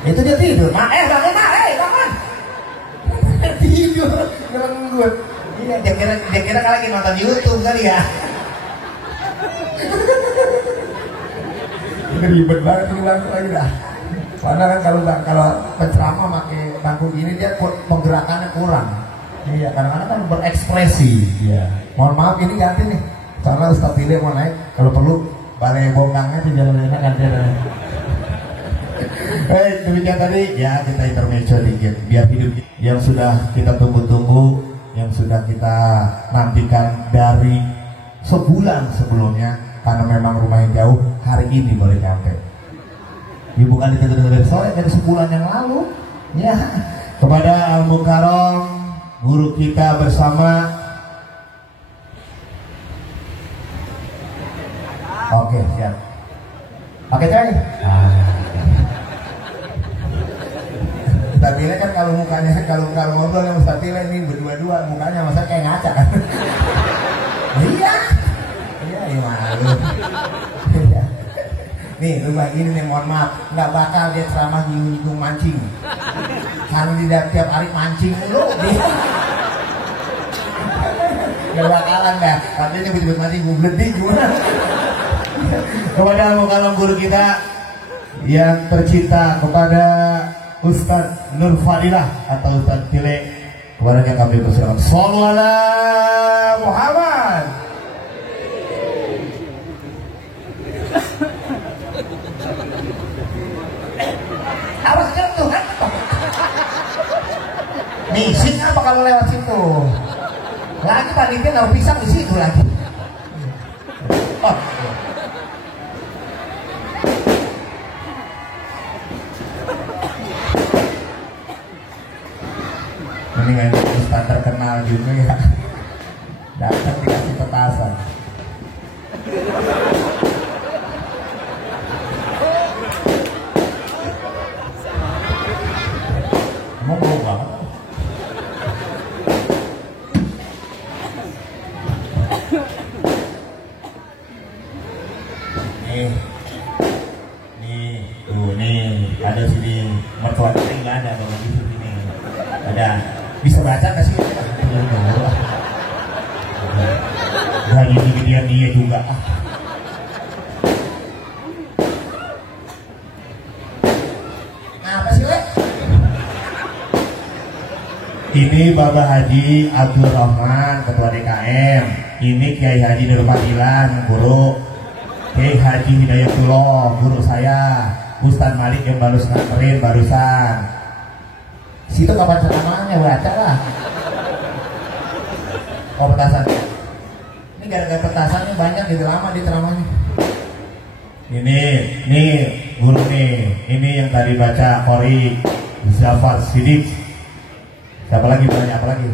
Itu dia tidur, bangun bangun. Tidur, ngelenggut. Iya, dia kira lagi nonton YouTube kali ya. Ribet banget ulang lagi dah. Padahal kan kalau penceramah pakai bangku gini dia penggerakannya kurang. Iya, kadang-kadang kan berekspresi. Iya. Mohon maaf ini ganti nih. Soalnya Ustaz Tile mau naik, kalau perlu balai bongkangnya di jalan enak ganti. Demikian tadi ya, kita intermezzo dikit biar hidup yang sudah kita tunggu-tunggu, yang sudah kita nantikan dari sebulan sebelumnya, karena memang rumahnya jauh, hari ini boleh nyampe. Ya, bukan dari sore, dari sebulan yang lalu. Ya, kepada Al Mukarram, guru kita bersama. Oke, siap. Pakai coy. Ustaz Tile kan kalau mukanya kalau ngobrol sama Ustaz Tile ini berdua-dua mukanya masa kayak ngaca kan. Iya malu. Nih rumah ini nih, mohon maaf, nggak bakal dia ceramah nyinggung mancing. Karena dia tiap hari mancing lu dia. Gak bakalan dah, katanya nyebut-nyebut mancing gue bledih gimana. Kepada Al-Mukarram guru kita yang tercinta, kepada Ustadz Nur Fadilah atau Ustadz Tile, kepada yang kami persilakan. Shallallahu alaihi Muhammad. Harusnya Tuhan. Missing apa kalau lewat situ? Lagi panitia naruh pisang di situ lagi. Oh. Ini nggak Ustaz terkenal juga ya. Datang dikasih petasan. Emang bau banget. Nih, ada sini mertua kita nggak ada kalau di sini. Ada, bisa baca nggak sih? Nah, ini dia juga. Apa sih, Le? Ini Bapak Haji Abdul Rahman, Ketua DKM. Ini Kiai Haji Nur Fadilah, guru. Kiai Haji Hidayatullah, guru saya. Ustaz Malik yang baru nganterin barusan. Situ kapan ceramahnya, baca lah. Oh, petasan. Ini gara-gara petasannya banyak di ceramahnya. Ini guru nih. Ini yang tadi baca Qori Zafar Sidik. Siapa lagi banyak apa lagi?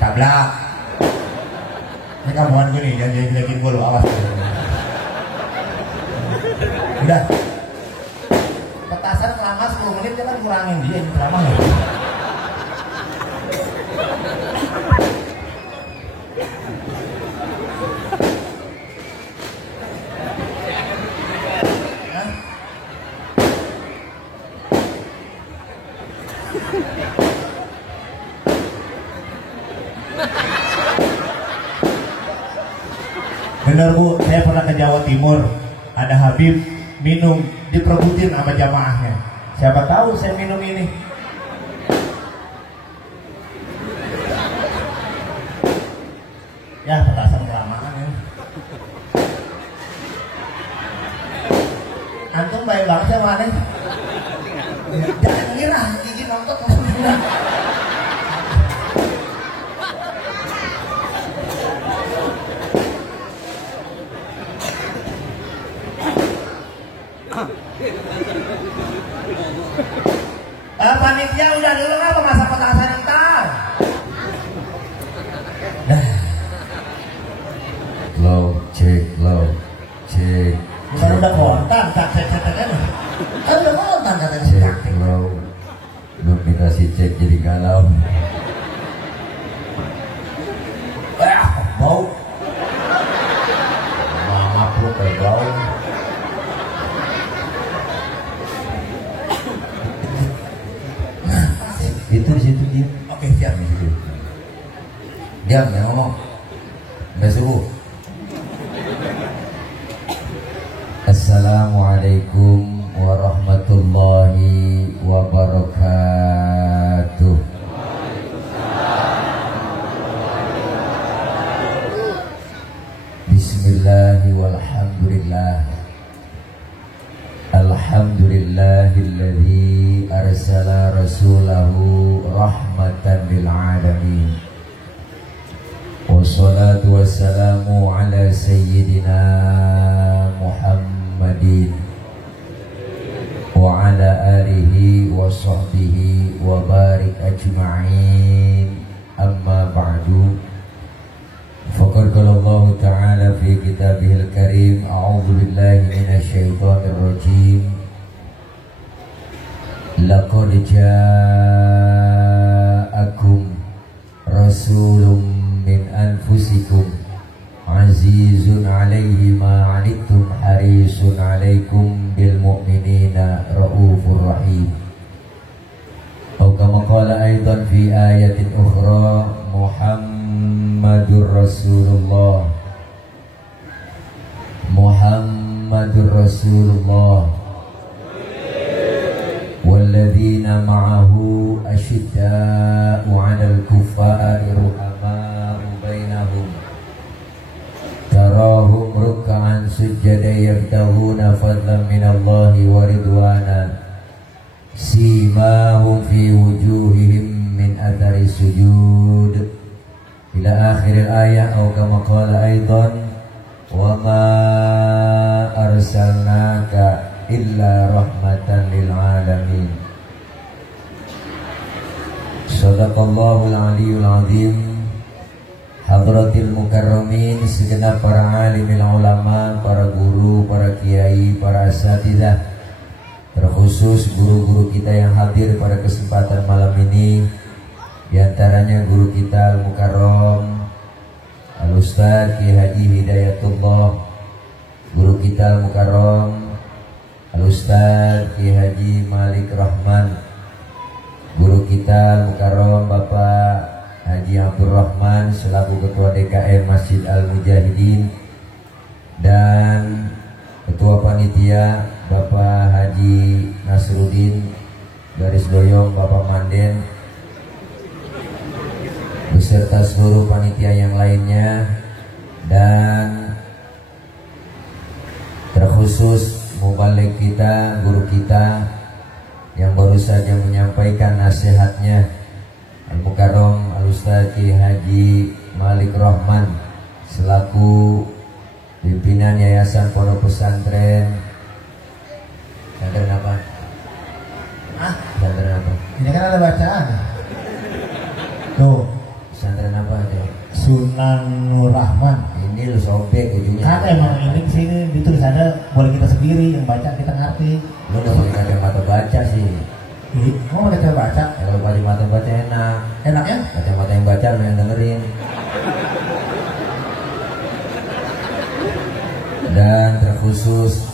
Tablak. Ini kamuan gue nih, jangan jelekin gue lo, awas. Udah. Petasan selama 10 menit jangan kurangin dia yang ceramahnya. Bener Bu, saya pernah ke Jawa Timur. Ada Habib minum diperebutin sama jamaahnya. Siapa tahu saya minum ini. Ya, petasan kelamaan ya. Antum baik banget ya mana? Jangan ngira gigi nonton. Panitia udah dulu apa masa petasan entar? Low, cek. Udah kontan, cek kan? Kan udah kontan katanya. Cek low. Notifikasi cek jadi galau. Bau. Mama pun bau. Itu di situ dia. Oke, siap. Di situ. Diam, jangan ngomong. Udah subuh. Assalamualaikum warahmatullahi wabarakatuh. Bismillahi walhamdulillah. Alhamdulillahilladzi arsala rasulahu rahmatan lil alamin. Wassalatu wassalamu ala sayyidina Muhammadin wa ala alihi wa sahbihi wa barik ajma'in. Amma ba'du. Faqad qala Allah Ta'ala fi kitabihil karim, a'udzu billahi minasyaitonir rajim. Laqad ja'akum rasulun min anfusikum azizun 'alaihi ma 'anittum harisun 'alaikum bil mu'minina raufur rahim. Atau kama qala aidan fi ayatin ukhra, Muhammadur Rasulullah, Muhammadur Rasulullah walladzina ma'ahu asyidda'u 'alal kuffari ruhama'u bainahum tarahum ruk'an sujada yabtaghuna fadlan minallahi wa ridwana simahum fi wujuhihim min athari sujud ila akhiril ayat. Atau kama qala aidan wa ma arsalnaka illa rahmatan lil alamin. Shadaqallahul aliyul azim. Hadratil mukarramin, segenap para alimil ulama, para guru, para kiai, para asatidzah, terkhusus guru-guru kita yang hadir pada kesempatan malam ini. Di antaranya guru kita Al-Mukarram Al-Ustaz Ki Haji Hidayatullah, guru kita Al-Mukarram Al-Ustaz Ki Haji Malik Rahman, guru kita Al-Mukarram Bapak Haji Abdul Rahman selaku Ketua DKM Masjid Al-Mujahidin, dan Ketua Panitia Bapak Haji Nasruddin garis boyong Bapak Manden, beserta seluruh panitia yang lainnya, dan terkhusus mubalik kita, guru kita yang baru saja menyampaikan nasihatnya, Al-Mukarram Al-Ustaz Ki Haji Malik Rahman selaku pimpinan Yayasan Pondok Pesantren. Pesantren apa? Pesantren apa? Ini kan ada bacaan. Tuh, Pesantren apa aja? Sunan Nur Rahman. Ini lu sobek ujungnya. Kan emang ini sini ditulisannya boleh kita sendiri yang baca, kita ngerti. Lu gak pakai kacamata baca sih. Ih, mau kita baca? Kalau kacamata baca enak. Enak ya? Kacamata yang baca lu yang dengerin. Dan terkhusus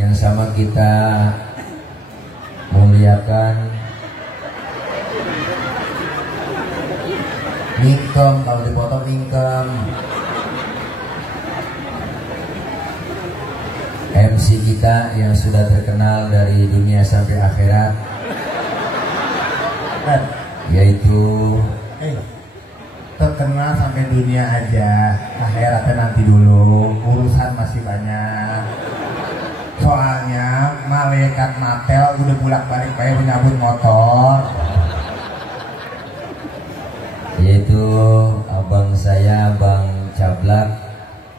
yang sama kita muliakan Mingkem, kalau dipotong Mingkem, MC kita yang sudah terkenal dari dunia sampai akhirat, yaitu terkenal sampai dunia aja, akhiratnya nanti dulu, urusan masih banyak. Soalnya malaikat Matel udah bolak-balik kayak menyambut motor. yaitu abang saya, Bang Cablak.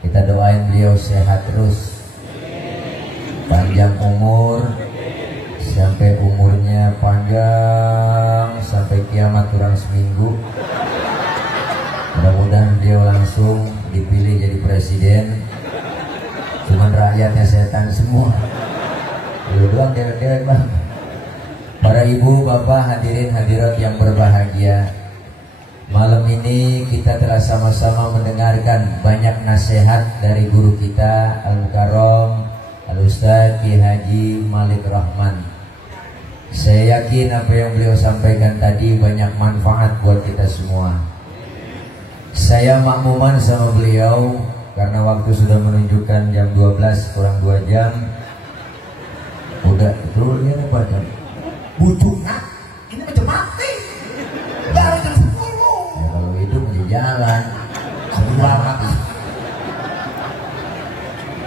Kita doain beliau sehat terus, panjang umur, sampai umurnya panjang sampai kiamat kurang seminggu. Mudah-mudahan beliau langsung dipilih jadi presiden. Cuman rakyatnya setan semua. Lu doang dewek-dewek bang. Para ibu, bapak, hadirin hadirat yang berbahagia, malam ini kita telah sama-sama mendengarkan banyak nasihat dari guru kita Al-Mukarram Al-Ustaz Ki Haji Malik Rahman Saya yakin apa yang beliau sampaikan tadi banyak manfaat buat kita semua. Saya makmuman sama beliau karena waktu sudah menunjukkan jam 12 kurang 2 jam. Udah, itu dia apa jam? Butuhnya ini macam mati. Baru jam 10. Ya, kalau hidup di jalan. Selamat.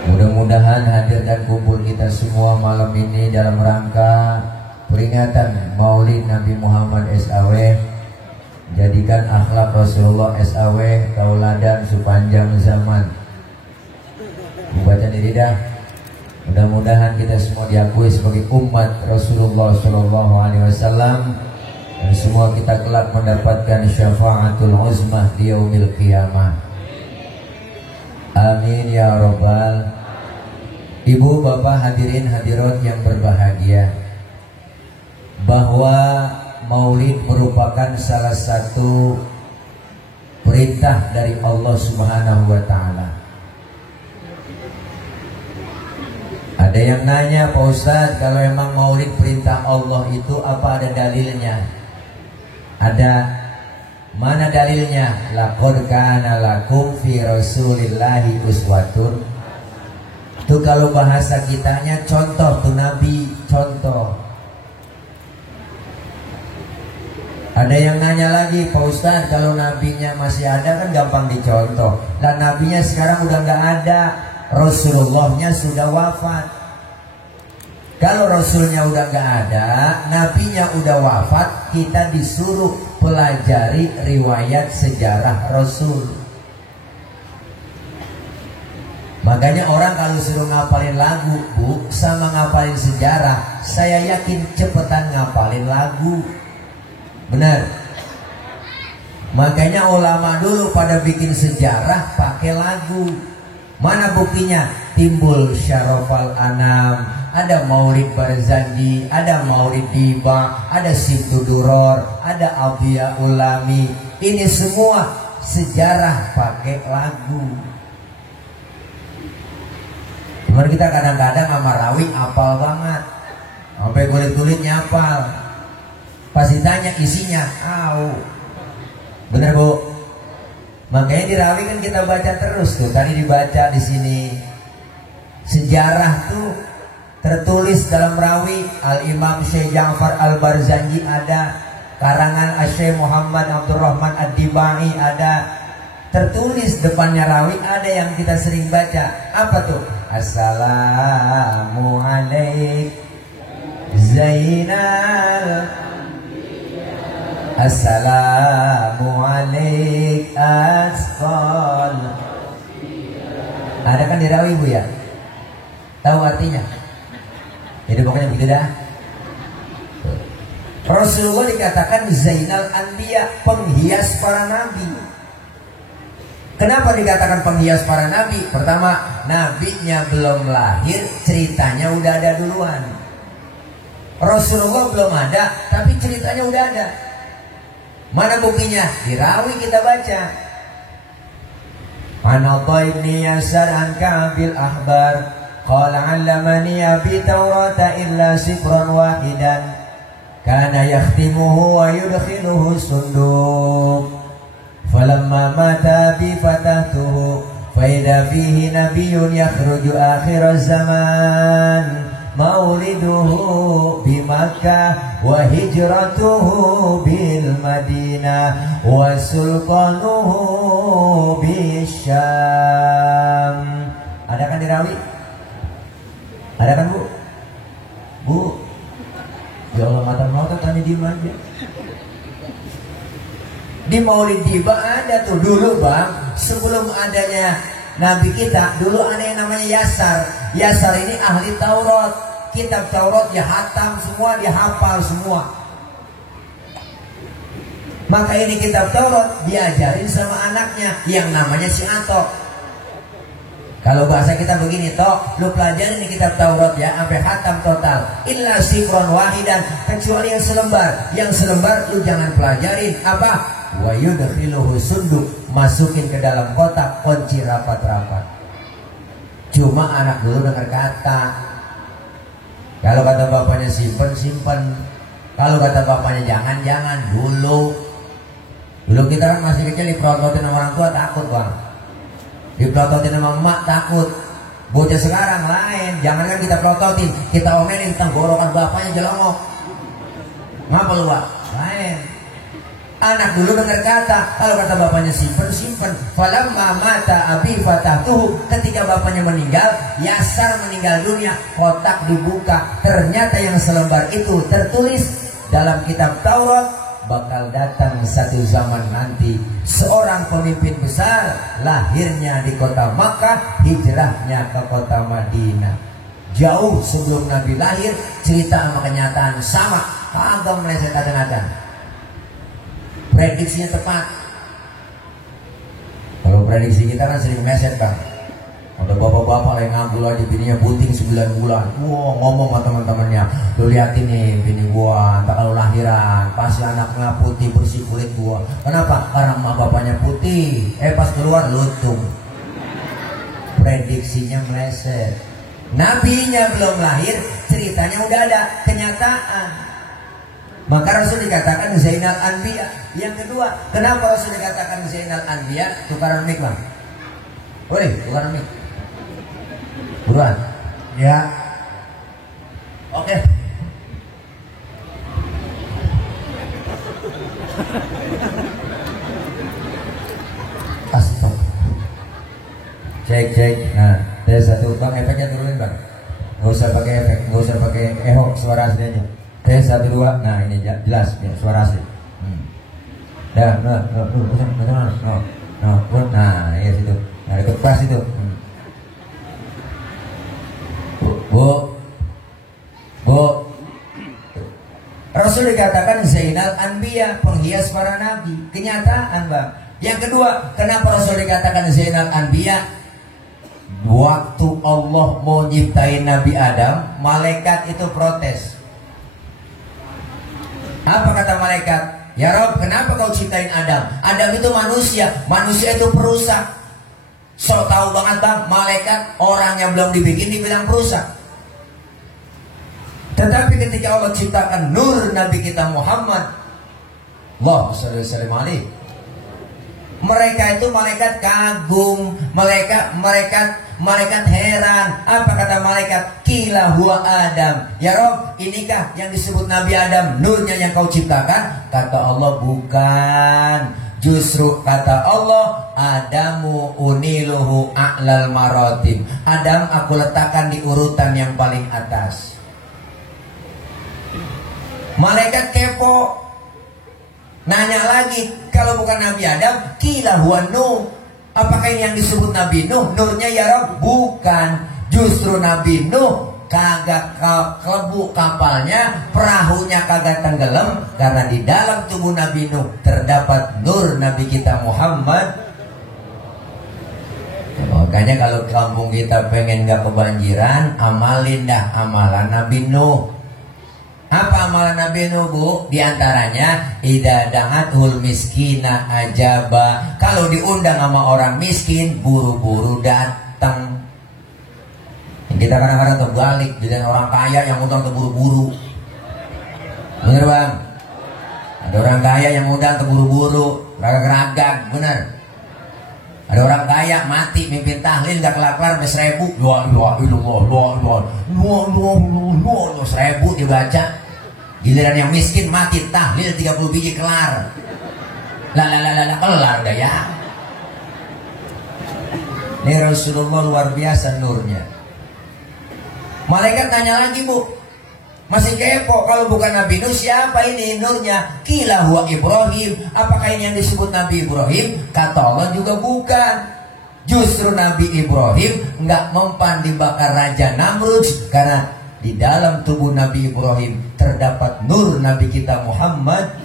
Mudah-mudahan hadir dan kumpul kita semua malam ini dalam rangka peringatan Maulid Nabi Muhammad SAW. Jadikan akhlak Rasulullah SAW tauladan sepanjang zaman. Membaca diri dah. Mudah-mudahan kita semua diakui sebagai umat Rasulullah SAW, dan semua kita kelak mendapatkan syafaatul uzmah di yaumil qiyamah. Amin ya rabbal. Ibu, bapak, hadirin hadirat yang berbahagia, bahwa Maulid merupakan salah satu perintah dari Allah Subhanahu wa Ta'ala. Ada yang nanya, Pak Ustadz, kalau emang Maulid perintah Allah itu apa ada dalilnya? Ada. Mana dalilnya? Laqad kana lakum fi Rasulillahi uswatun. Itu kalau bahasa kitanya contoh tuh Nabi, contoh. Ada yang nanya lagi, Pak Ustadz, kalau nabinya masih ada kan gampang dicontoh. Dan nabinya sekarang udah nggak ada, Rasulullahnya sudah wafat. Kalau Rasulnya udah nggak ada, nabinya udah wafat, kita disuruh pelajari riwayat sejarah Rasul. Makanya orang kalau suruh ngapalin lagu, Bu, sama ngapalin sejarah, saya yakin cepetan ngapalin lagu. Benar. Makanya ulama dulu pada bikin sejarah pakai lagu. Mana buktinya? Timbul Syarafal Anam, ada Maulid Barzanji, ada Maulid Diba, ada Simtuduror, ada Abdiya Ulami. Ini semua sejarah pakai lagu. Cuman kita kadang-kadang sama rawi apal banget, sampai kulit-kulitnya apal. Pas ditanya isinya, bener Bu? Makanya di rawi kan kita baca terus tuh. Tadi dibaca di sini. Sejarah tuh tertulis dalam rawi. Al-Imam Syekh Ja'far Al-Barzanji ada. Karangan Syekh Muhammad Abdurrahman Ad-Dibai ada. Tertulis depannya rawi, ada yang kita sering baca. Apa tuh? Assalamualaikum Zainal, Assalamualaikum Asqal. Ada kan di rawi Bu ya? Tahu artinya? Jadi pokoknya begitu dah. Rasulullah dikatakan Zainal Anbiya, penghias para nabi. Kenapa dikatakan penghias para nabi? Pertama, nabinya belum lahir, ceritanya udah ada duluan. Rasulullah belum ada, tapi ceritanya udah ada. Mana buktinya? Di rawi kita baca. Anata ibni Yasar an Ka'bil Ahbar qala 'allamani abi Taurata illa sifran wahidan kana yakhtimuhu wa yudkhiluhu sunduq falamma mata bi fatahtuhu fa idza fihi nabiyyun yakhruju akhir zaman mauliduhu bi Makkah wa hijratuhu bil Madinah wa sultanuhu bi Syam. Ada kan di rawi? Ada kan Bu? Bu, ya Allah, mata-mata tanya diem aja. Di Maulid Diba ada tuh dulu Bang, sebelum adanya Nabi kita, dulu ada yang namanya Yasar. Yasar ini ahli Taurat. Kitab Taurat dia hatam semua, dia hafal semua. Maka ini kitab Taurat diajarin sama anaknya yang namanya si Atok. Kalau bahasa kita begini, Tok, lu pelajarin ini kitab Taurat ya, sampai hatam total. Illa sifron wahidan, kecuali yang selembar. Yang selembar lu jangan pelajarin. Apa? Wa yudkhiluhu sunduk, masukin ke dalam kotak, kunci rapat-rapat. Cuma anak dulu dengar kata. Kalau kata bapaknya simpen, simpen. Kalau kata bapaknya jangan dulu. Dulu kita kan masih kecil dipelototin sama orang tua takut bang. Dipelototin sama emak takut. Bocah sekarang lain. Jangankan kita pelototin, kita omelin tenggorokan bapaknya jelongok. Ngapa lu Pak? Lain. Anak dulu dengar kata, kalau kata bapaknya simpen. Falamma mata abi fatahtuhu, ketika bapaknya meninggal, Yasar meninggal dunia, kotak dibuka. Ternyata yang selembar itu tertulis dalam kitab Taurat, bakal datang satu zaman nanti seorang pemimpin besar, lahirnya di kota Makkah, hijrahnya ke kota Madinah. Jauh sebelum Nabi lahir, cerita sama kenyataan sama, kagak meleset kadang-kadang. Prediksinya tepat. Kalau prediksi kita kan sering meset bang. Ada bapak-bapak yang nganggur aja bininya puting 9 bulan. Wah, ngomong sama teman-temannya, lu liatin nih bini gua, tak kalau lahiran pasti anaknya putih bersih kulit gua. Kenapa? Karena emak bapaknya putih. Pas keluar lutung. Prediksinya meleset. Nabinya belum lahir, ceritanya udah ada, kenyataan. Maka Rasul dikatakan Zainal Anbiya. Yang kedua, kenapa Rasul dikatakan Zainal Anbiya? Tukaran mic bang. Boleh, tukaran mic. Buruan. Ya. Oke. Astagfirullah. Cek. Nah, dari satu bang, efeknya turunin bang. Gak usah pakai efek, gak usah pakai eho, suara aslinya. Tes 1 2. Nah ini jelas ya, suara asli. Dah, nah ya situ. Nah itu pas itu. Bu. Rasul dikatakan Zainal Anbiya, penghias para nabi. Kenyataan bang. Yang kedua, kenapa Rasul dikatakan Zainal Anbiya? Waktu Allah mau nyiptain Nabi Adam, malaikat itu protes. Apa kata malaikat? Ya Rob, kenapa kau ciptain Adam? Adam itu manusia itu perusak. So tahu banget bang, malaikat orang yang belum dibikin dibilang perusak. Tetapi ketika Allah ciptakan nur Nabi kita Muhammad, Allahumma shalli wa sallim alaihi, mereka itu malaikat kagum, malaikat heran. Apa kata malaikat? Qila huwa Adam. Ya Rob, inikah yang disebut Nabi Adam, nurnya yang kau ciptakan? Kata Allah, bukan. Justru kata Allah, Adamu uniluhu a'lal maratib. Adam aku letakkan di urutan yang paling atas. Malaikat kepo, nanya lagi, kalau bukan Nabi Adam, qila huwa Nuh. Apakah ini yang disebut Nabi Nuh? Nurnya ya Rob, bukan. Justru Nabi Nuh kagak kelebu kapalnya, perahunya kagak tenggelam, karena di dalam tubuh Nabi Nuh terdapat nur Nabi kita Muhammad. Makanya kalau kampung kita pengen gak kebanjiran, amalin dah amalan Nabi Nuh. Apa amalan Nabi Nuh bu? Di antaranya idza da'atul miskina ajaba. Kalau diundang sama orang miskin, buru-buru datang. Kita kadang-kadang terbalik, jadi orang kaya yang undang terburu-buru. Bener bang? Ada orang kaya yang undang terburu-buru, ragak-ragak, bener. Ada orang kaya mati mimpin tahlil gak kelar-kelar udah 1000. Lu 1000 dibaca. Giliran yang miskin mati tahlil 30 biji kelar. Kelar udah ya. Ini Rasulullah luar biasa nurnya. Malaikat tanya lagi bu, masih kepo, kalau bukan Nabi Nuh siapa ini nurnya? Qila huwa Ibrahim. Apakah ini yang disebut Nabi Ibrahim? Kata Allah juga bukan. Justru Nabi Ibrahim nggak mempan dibakar Raja Namrud, karena di dalam tubuh Nabi Ibrahim terdapat nur Nabi kita Muhammad.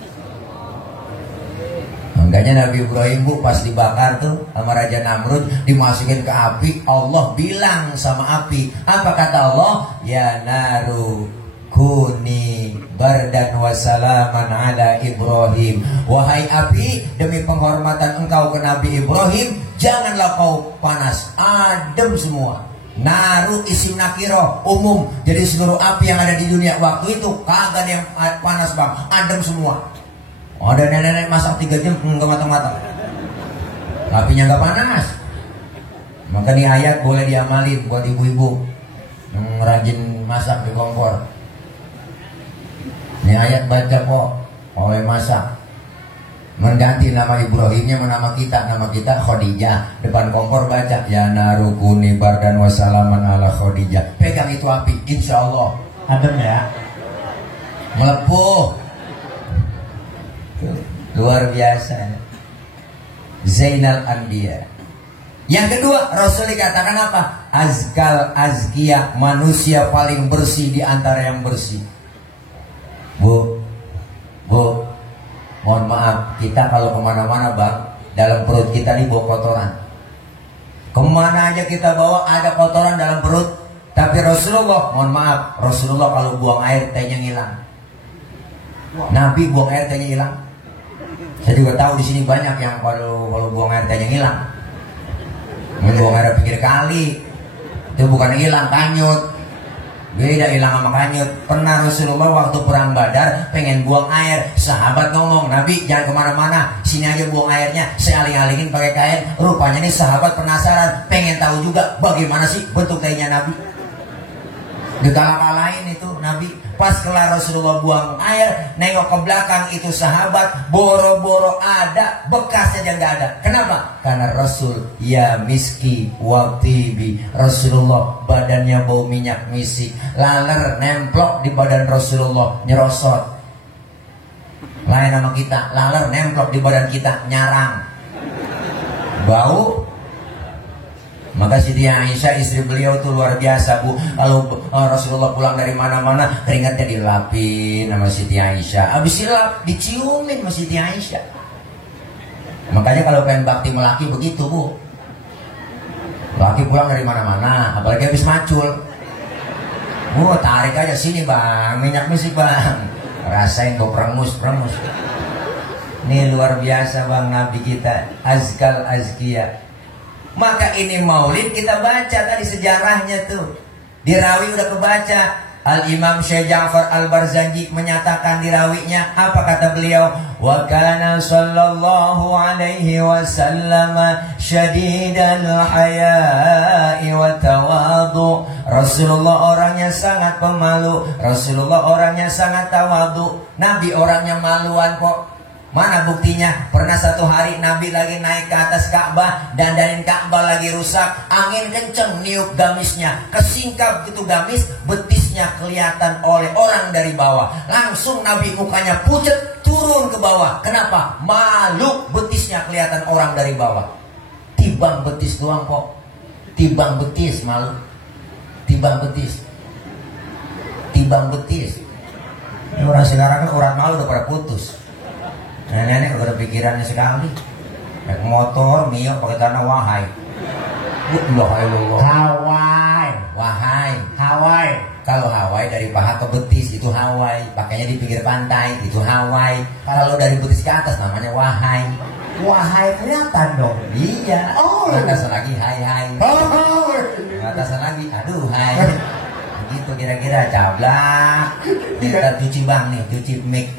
Makanya Nabi Ibrahim bu pas dibakar tuh sama Raja Namrud, dimasukin ke api, Allah bilang sama api, apa kata Allah? Ya naru kuni bardan wa salaman ala Ibrahim. Wahai api, demi penghormatan engkau ke Nabi Ibrahim, janganlah kau panas, adem semua. Naru isim nakiro umum. Jadi seluruh api yang ada di dunia waktu itu kagak ada yang panas bang, adem semua. Ada nenek-nenek masak 3 jam nggak matang-matang, apinya nggak panas. Maka nih ayat boleh diamalin buat ibu-ibu yang rajin masak di kompor. Ini ayat baca kok oleh masak. Mengganti nama Ibrahimnya nama kita Khadijah. Depan kompor baca ya narukuni bardan wassalaman ala Khadijah. Pegang itu api, insya Allah adem ya, melepuh. Luar biasa Zainal Anbiya. Yang kedua, Rasul dikatakan apa? Azkal azkiyah, manusia paling bersih di antara yang bersih. Bu, mohon maaf, kita kalau kemana-mana bang, dalam perut kita nih bawa kotoran. Kemana aja kita bawa ada kotoran dalam perut. Tapi Rasulullah, mohon maaf, Rasulullah kalau buang air tehnya ngilang. Nabi buang air tehnya hilang. Saya juga tahu di sini banyak yang kalau buang air tehnya ngilang. Buang air pinggir kali itu bukan hilang, kanyut. Beda hilang sama kanyut. Pernah Rasulullah waktu perang Badar pengen buang air, sahabat ngomong, Nabi jangan kemana-mana, sini aja buang airnya, saya aling-alingin pakai kain. Rupanya nih sahabat penasaran, pengen tahu juga bagaimana sih bentuk tehnya Nabi. Dikala-kalain itu Nabi. Pas kelar Rasulullah buang air, nengok ke belakang itu sahabat, boro-boro ada, bekasnya aja nggak ada. Kenapa? Karena Rasul ya miski watibi. Rasulullah badannya bau minyak misik, laler nemplok di badan Rasulullah nyerosot. Lain sama kita, laler nemplok di badan kita nyarang, bau. Maka Siti Aisyah istri beliau tuh luar biasa bu. Kalau Rasulullah pulang dari mana-mana, keringatnya dilapin sama Siti Aisyah. Habis dilap, diciumin sama Siti Aisyah. Makanya kalau pengen bakti melaki begitu bu. Laki pulang dari mana-mana, apalagi habis macul, tarik aja sini bang, minyak misik bang, rasain gue perengus. Ini luar biasa bang Nabi kita, azkal azkiyah. Maka ini maulid kita baca tadi sejarahnya tuh. Di rawi udah kebaca. Al-Imam Syekh Ja'far Al-Barzanji menyatakan di rawinya, apa kata beliau? Wa kana sallallahu alaihi wasallam syadidal haya'i wa tawadu. Rasulullah orangnya sangat pemalu, Rasulullah orangnya sangat tawadu. Nabi orangnya maluan kok. Mana buktinya? Pernah satu hari Nabi lagi naik ke atas Ka'bah, dandanin Ka'bah lagi rusak, angin kenceng niup gamisnya, kesingkap gitu gamis, betisnya kelihatan oleh orang dari bawah. Langsung Nabi mukanya pucet, turun ke bawah. Kenapa? Malu, betisnya kelihatan orang dari bawah. Tibang betis doang kok. Tibang betis malu. Tibang betis. Ini orang sekarang kan urat malu udah pada putus. Nenek udah pikirannya sekali. Naik motor, mio pakai tanah wahai. Hawaii. Kalau Hawaii dari paha ke betis itu Hawaii. Pakainya di pinggir pantai itu Hawaii. Kalau dari betis ke atas namanya wahai. Wahai kelihatan dong. Iya. Oh. Atasan lagi hai. Atasan lagi aduh hai. Begitu kira-kira cablak. Kita cuci bang nih, cuci mic.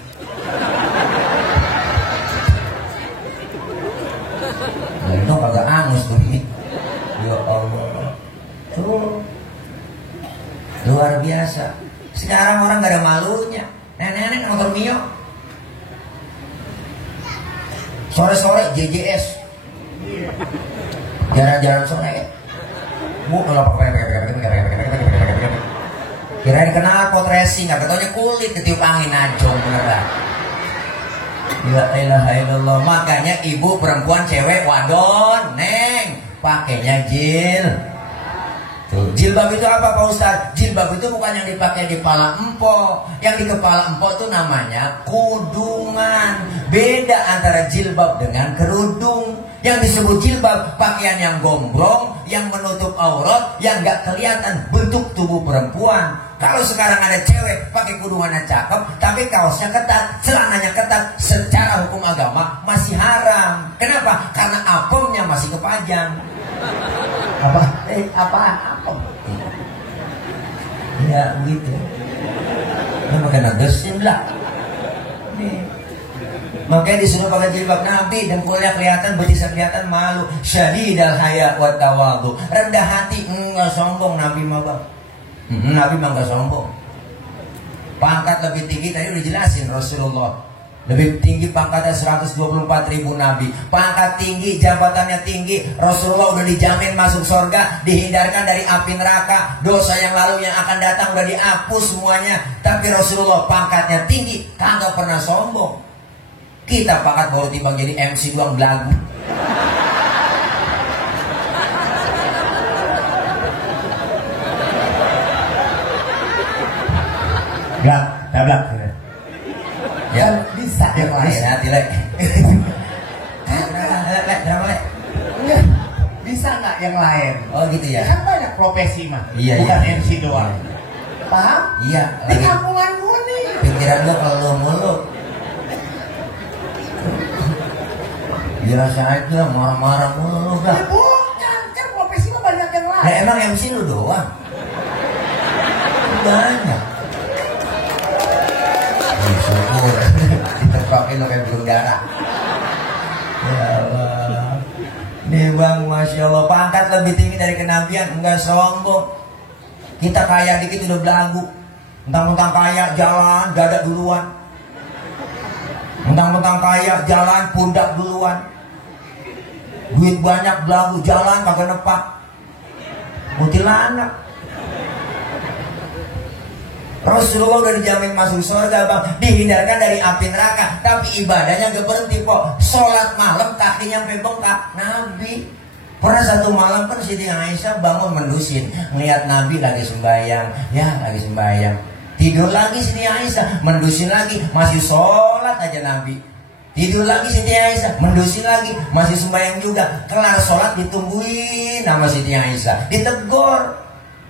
Itu kagak angus tuh. Ya Allah. Tuh. Luar biasa. Sekarang orang gak ada malunya. Nenek-nenek motor mio. Sore-sore JJS. Jalan-jalan sore. Bu kalau kirain kenapa racing, gak ketaunya kulit ketiup angin najong beneran. La ilaha illallah. Makanya ibu perempuan cewek wadon neng pakainya jilbab itu apa Pak Ustaz? Jilbab itu bukan yang dipakai di kepala empok. Yang di kepala empok itu namanya kudungan. Beda antara jilbab dengan kerudung. Yang disebut jilbab pakaian yang gombrong, yang menutup aurat, yang gak kelihatan bentuk tubuh perempuan. Kalau sekarang ada cewek pakai kudungannya cakep, tapi kaosnya ketat, celananya ketat, secara hukum agama masih haram. Kenapa? Karena apemnya masih kepajang. Apaan? Apem. Ya begitu. Ini pakai nagesin lah. Makanya disuruh pakai jilbab Nabi, dengkulnya kelihatan, betisnya kelihatan, malu. Syadidal haya wa tawadhu. Rendah hati, enggak sombong Nabi mah bang. Nabi mah enggak sombong. Pangkat lebih tinggi tadi udah jelasin Rasulullah. Lebih tinggi pangkatnya 124.000 Nabi. Pangkat tinggi, jabatannya tinggi. Rasulullah udah dijamin masuk surga, dihindarkan dari api neraka. Dosa yang lalu yang akan datang udah dihapus semuanya. Tapi Rasulullah pangkatnya tinggi, kagak pernah sombong. Kita pangkat baru timbang jadi MC doang belagu. Gablak. Ya bisa yang lain. Bisa tilek. Bisa nggak yang lain? Oh gitu ya. Kan banyak profesi mah. Iya, bukan iya. MC doang. Paham? Iya. Di Lagi kampungan gua nih. pikiran lo kalau mulu. Dirasa aja marah-marah mulu Ya, dah. bukan, kan profesi mah banyak yang lain. Nah, emang MC lu doang? Banyak. Syukur. Ditepakin lo kayak belum darah. Ya Allah. Nih bang, Masya Allah. Pangkat lebih tinggi dari kenabian. Enggak sombong. Kita kaya dikit udah belagu. Mentang-mentang kaya jalan dada duluan. Mentang-mentang kaya jalan pundak duluan. Duit banyak belagu jalan kagak nepak. Mutilanak. Rasulullah udah dijamin masuk surga bang, dihindarkan dari api neraka, tapi ibadahnya gak berhenti kok. Sholat malam kakinya sampai bengkak. Nabi pernah satu malam kan Siti Aisyah bangun mendusin, ngeliat Nabi lagi sembahyang, lagi sembahyang. Tidur lagi Siti Aisyah, mendusin lagi, masih sholat aja Nabi. Tidur lagi Siti Aisyah, mendusin lagi, masih sembahyang juga. Kelar sholat ditungguin sama Siti Aisyah, ditegur.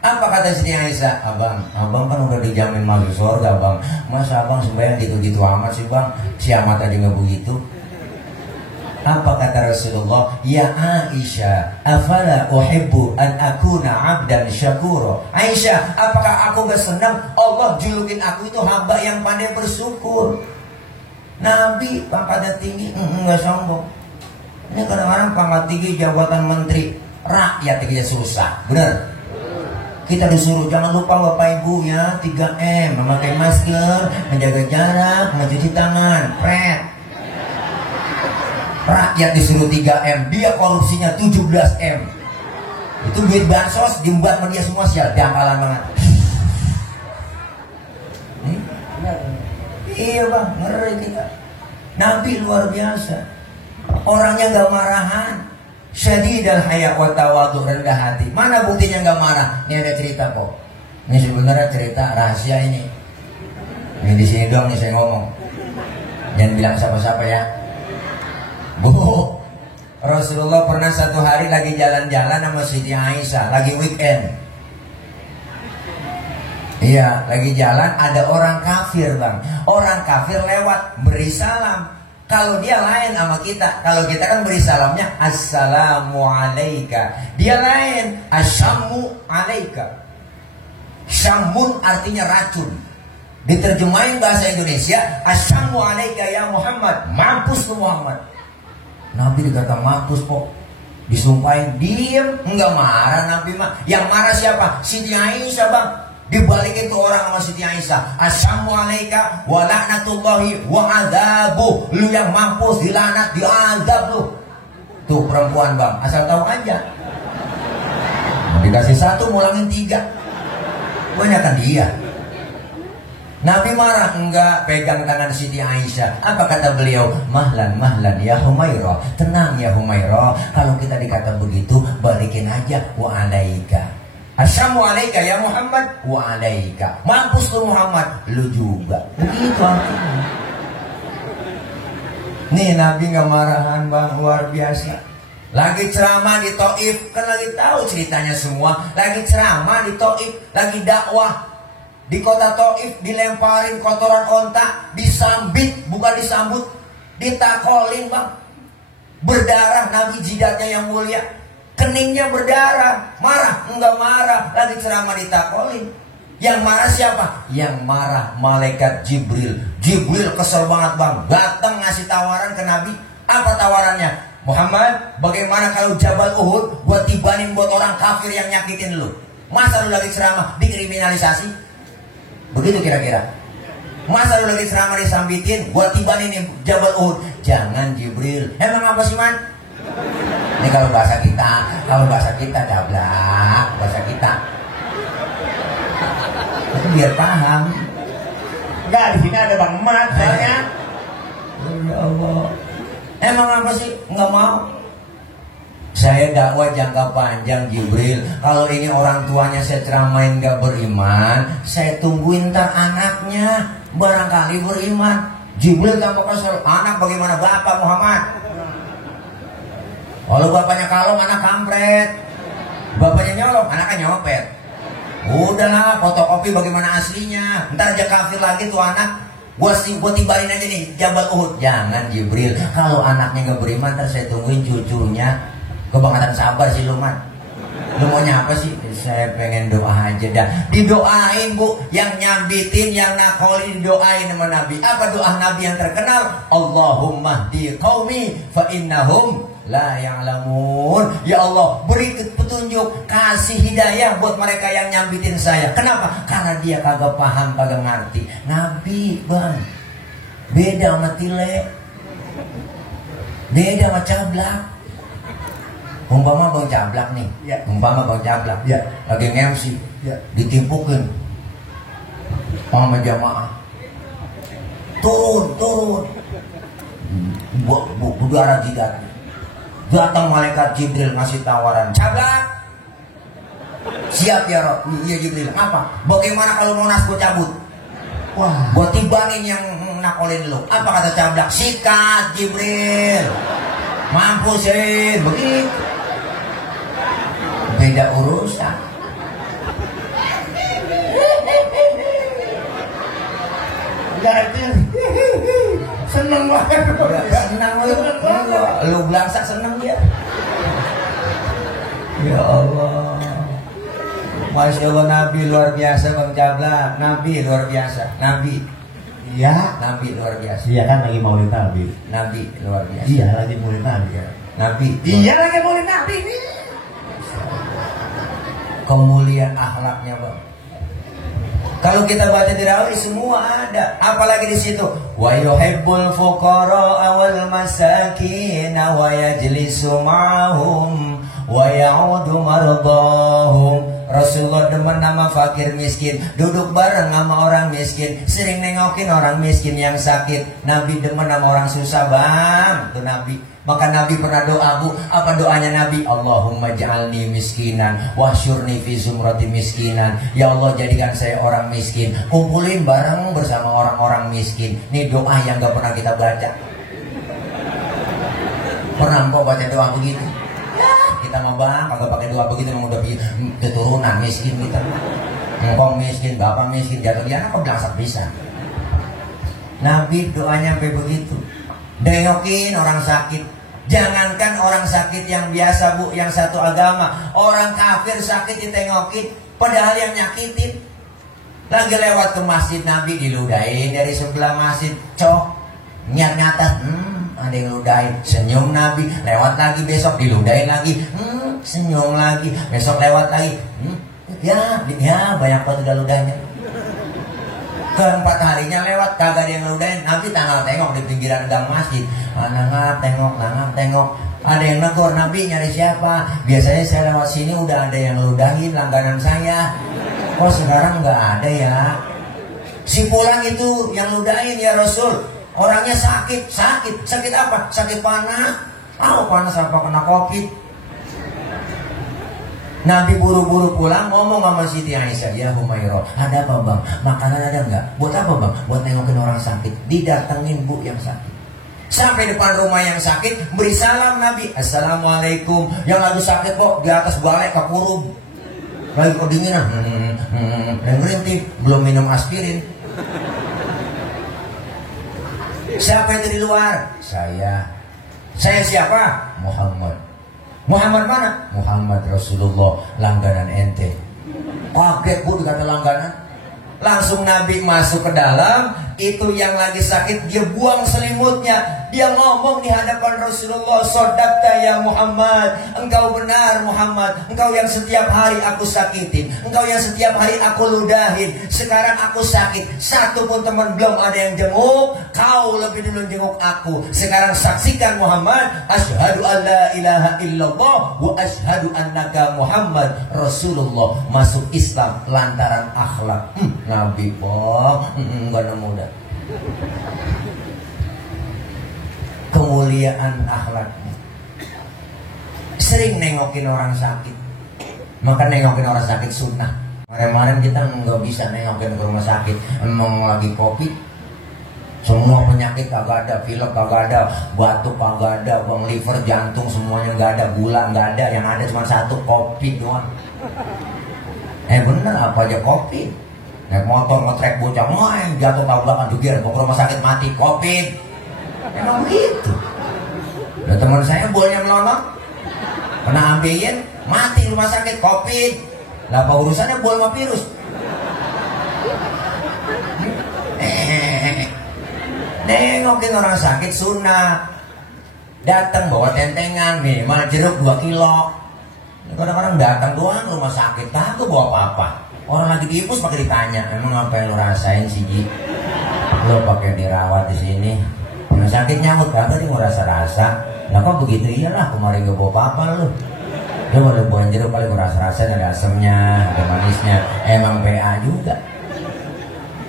Apa kata Siti Aisyah? Abang kan udah dijamin masuk surga bang. Masa abang sembahyang gitu-gitu amat sih bang? Si amat tadi nggak begitu. Apa kata Rasulullah? Ya Aisyah, afala uhibbu an akuna abdan syakura. Aisyah, apakah aku gak senang Allah julukin aku itu hamba yang pandai bersyukur? Nabi pangkatnya tinggi, nggak sombong. Ini kadang-kadang pangkat tinggi jabatan menteri, rakyat tingginya susah, bener? Kita disuruh jangan lupa Bapak Ibu ya 3M, memakai masker, menjaga jarak, mencuci tangan, pret. Rakyat disuruh 3M, dia korupsinya 17M. Itu duit bansos diembat sama dia semua, sial dangkalan banget. Iya bang, ngeri kita. Nabi luar biasa. Orangnya gak marahan. Syadidal haya wa tawadhu, rendah hati. Mana buktinya nggak marah? Ini ada cerita kok. Ini sebenarnya cerita rahasia ini. Ini di sini doang nih saya ngomong. Jangan bilang siapa-siapa ya. Bu, Rasulullah pernah satu hari lagi jalan-jalan sama Siti Aisyah, lagi weekend. Iya, lagi jalan ada orang kafir bang. Orang kafir lewat beri salam. Kalau dia lain sama kita. Kalau kita kan beri salamnya Assalamualaikum. Dia lain Asyamu alaika. Syamun artinya racun. Diterjemahin bahasa Indonesia Asyamu alaika ya Muhammad. Mampus lu Muhammad. Nabi dikata mampus kok. Disumpahin diem. Enggak marah Nabi mah. Yang marah siapa? Siti Aisyah bang. Dibalik itu orang sama Siti Aisyah. Assalamualaikum wa la'natullahi wa adabuh. Lu yang mampus dilaknat, diadab lu. Tuh perempuan bang, asal tahu aja. Dikasih satu mulangin 3. Banyakan dia. Nabi marah, enggak, pegang tangan Siti Aisyah. Apa kata beliau? Mahlan ya Humairah. Tenang ya Humairah. Kalau kita dikata begitu, balikin aja wa alaika. Assalamualaikum ya Muhammad wa alaika. Mampus lu Muhammad, lu juga. Begitu artinya. Nih Nabi gak marahan bang, luar biasa. Lagi ceramah di Taif, kan lagi tahu ceritanya semua. Lagi ceramah di Taif, lagi dakwah di kota Taif, dilemparin kotoran onta, disambit, bukan disambut, ditakolin bang. Berdarah Nabi jidatnya yang mulia. Keningnya berdarah, marah, enggak marah, lagi ceramah ditakolin. Yang marah siapa? Yang marah malaikat Jibril. Jibril kesel banget bang, datang ngasih tawaran ke Nabi. Apa tawarannya? Muhammad, bagaimana kalau Jabal Uhud buat tibanin buat orang kafir yang nyakitin lu? Masa lu lagi ceramah dikriminalisasi? Begitu kira-kira. Masa lu lagi ceramah disambitin buat tibanin Jabal Uhud? Jangan Jibril. Emang apa sih man? Ini kalau bahasa kita dablak, bahasa kita. Itu biar paham. Enggak, di sini ada Bang Mat soalnya. Ya Allah. Emang apa sih? Nggak mau. Saya dakwah jangka panjang Jibril. Kalau ini orang tuanya saya ceramain nggak beriman, saya tungguin ntar anaknya barangkali beriman. Jibril tambah kesel. Anak bagaimana bapak Muhammad? Kalau bapaknya kalong, anak kampret. Bapaknya nyolong, anaknya nyopet. Udahlah, fotokopi bagaimana aslinya. Ntar aja kafir lagi tuh anak. Gua tibain aja nih Jabal Uhud. Jangan Jibril. Kalau anaknya nggak beriman, ntar saya tungguin cucunya. Kebangetan sabar sih lu man. Lu maunya apa sih? Saya pengen doa aja dah. Didoain bu. Yang nyambitin, yang nakolin didoain sama Nabi. Apa doa Nabi yang terkenal? Allahumma hdi qaumi fa innahum la ya'lamun. Ya Allah, beri petunjuk, kasih hidayah buat mereka yang nyambitin saya. Kenapa? Karena dia kagak paham, kagak ngerti. Nabi bang, beda sama tile, beda sama cablak. Umpama bang cablak nih, ya. Umpama bang cablak, ya. Lagi nge-MC, ya. Ditimpukin sama jamaah, turun, udara jidat. Datang malaikat Jibril ngasih tawaran, cablak, siap ya Rob? Iya Jibril, apa? Bagaimana kalau mau nas gue cabut? Wah, buat tibanin yang nakolin lu. Apa kata cablak? Sikat Jibril, mampusin, begitu. Beda urusan. seneng banget. Senang lu belangsak senang dia. Ya Allah. Masya Allah, Nabi luar biasa Bang Cablak. Nabi luar biasa. Nabi. Iya. Nabi luar biasa. Iya kan lagi maulid Nabi. Nabi luar biasa. Iya lagi maulid Nabi ya. Nabi. Iya lagi maulid Nabi ini. Kemuliaan akhlaknya bang. Kalau kita baca di Rawi semua ada. Apalagi di situ. Wa yuhibbul fuqara wal masakin wa yajlisu ma'hum wa ya'udu mardahum. Rasulullah demen nama fakir miskin, duduk bareng sama orang miskin, sering nengokin orang miskin yang sakit. Nabi demen sama orang susah bang, tuh Nabi. Maka Nabi pernah doa bu, apa doanya Nabi? Allahumma ja'alni miskinan wasyurni fi zumrati miskinan. Ya Allah jadikan saya orang miskin, kumpulin bareng bersama orang-orang miskin. Ini doa yang gak pernah kita baca. Pernah kok baca doa begitu? Kita mah bang, kagak pakai doa begitu, memang udah keturunan miskin kita. Ngkong miskin, bapak miskin, jatuh dia kok belangsak bisa. Nabi doanya sampai begitu. Dengokin orang sakit. Jangankan orang sakit yang biasa bu, yang satu agama, orang kafir sakit ditengokin, padahal yang nyakitin. Lagi lewat ke masjid Nabi diludahin dari sebelah masjid, cok, nyata, ada yang ludahin, senyum Nabi. Lewat lagi besok diludahin lagi, senyum lagi. Besok lewat lagi, ya banyak banget udah ludahnya. Keempat harinya lewat kagak ada yang ludahin. Nabi tanggal tengok di pinggiran gang masjid, nangap tengok. Ada yang negor, Nabi nyari siapa? Biasanya saya lewat sini udah ada yang ludahin langganan saya. Kok sekarang nggak ada ya? Si pulang itu yang ludahin ya Rasul. Orangnya sakit apa? Sakit panas. Panas apa kena COVID. Nabi buru-buru pulang ngomong sama Siti Aisyah, ya Humairah, ada apa bang? Makanan ada nggak? Buat apa bang? Buat nengokin orang sakit. Didatengin bu yang sakit. Sampai depan rumah yang sakit, beri salam Nabi. Assalamualaikum. Yang lagi sakit kok di atas balai kekurung. Lagi kedinginan. Dan merintih, belum minum aspirin. Siapa itu di luar? Saya siapa? Muhammad. Muhammad mana? Muhammad Rasulullah, langganan ente. Kaget bu dikata langganan. Langsung Nabi masuk ke dalam, itu yang lagi sakit dia buang selimutnya. Dia ngomong di hadapan Rasulullah, "Sodakta ya Muhammad, engkau benar Muhammad, engkau yang setiap hari aku sakitin, engkau yang setiap hari aku ludahin. Sekarang aku sakit, satu pun teman belum ada yang jenguk, kau lebih dulu jenguk aku. Sekarang saksikan Muhammad, asyhadu an la ilaha illallah wa asyhadu annaka Muhammad Rasulullah." Masuk Islam lantaran akhlak. Nabi enggak nemu dah. Kemuliaan akhlaknya. Sering nengokin orang sakit. Maka nengokin orang sakit sunnah. Kemarin kita nggak bisa nengokin ke rumah sakit. Emang lagi COVID. Semua penyakit kagak ada, pilek kagak ada, batuk kagak ada, bang liver, jantung semuanya nggak ada, gula nggak ada. Yang ada cuma satu, COVID doang. Bener apa aja COVID. Naik motor ngetrek bocah main jatuh tabrakan jubir mau ke rumah sakit mati COVID. Emang begitu. Nah, teman saya bolanya melonok kena ambeien mati rumah sakit COVID. Lah apa urusannya bol sama virus? Nengokin orang sakit sunnah. Datang bawa tentengan nih, malah jeruk 2 kilo. Kadang-kadang datang doang rumah sakit, kagak bawa apa-apa. Orang lagi diipus pakai ditanya, emang apa yang lo rasain sih Ji? Lo pakai dirawat di sini, rumah sakit nyamuk kagak sih ngerasa-rasa? Lah kok begitu? Iyalah kemarin gak bawa apa-apa lo. Dia boleh buang jeruk paling ngerasa-rasa ada asemnya, ada manisnya. Emang PA juga.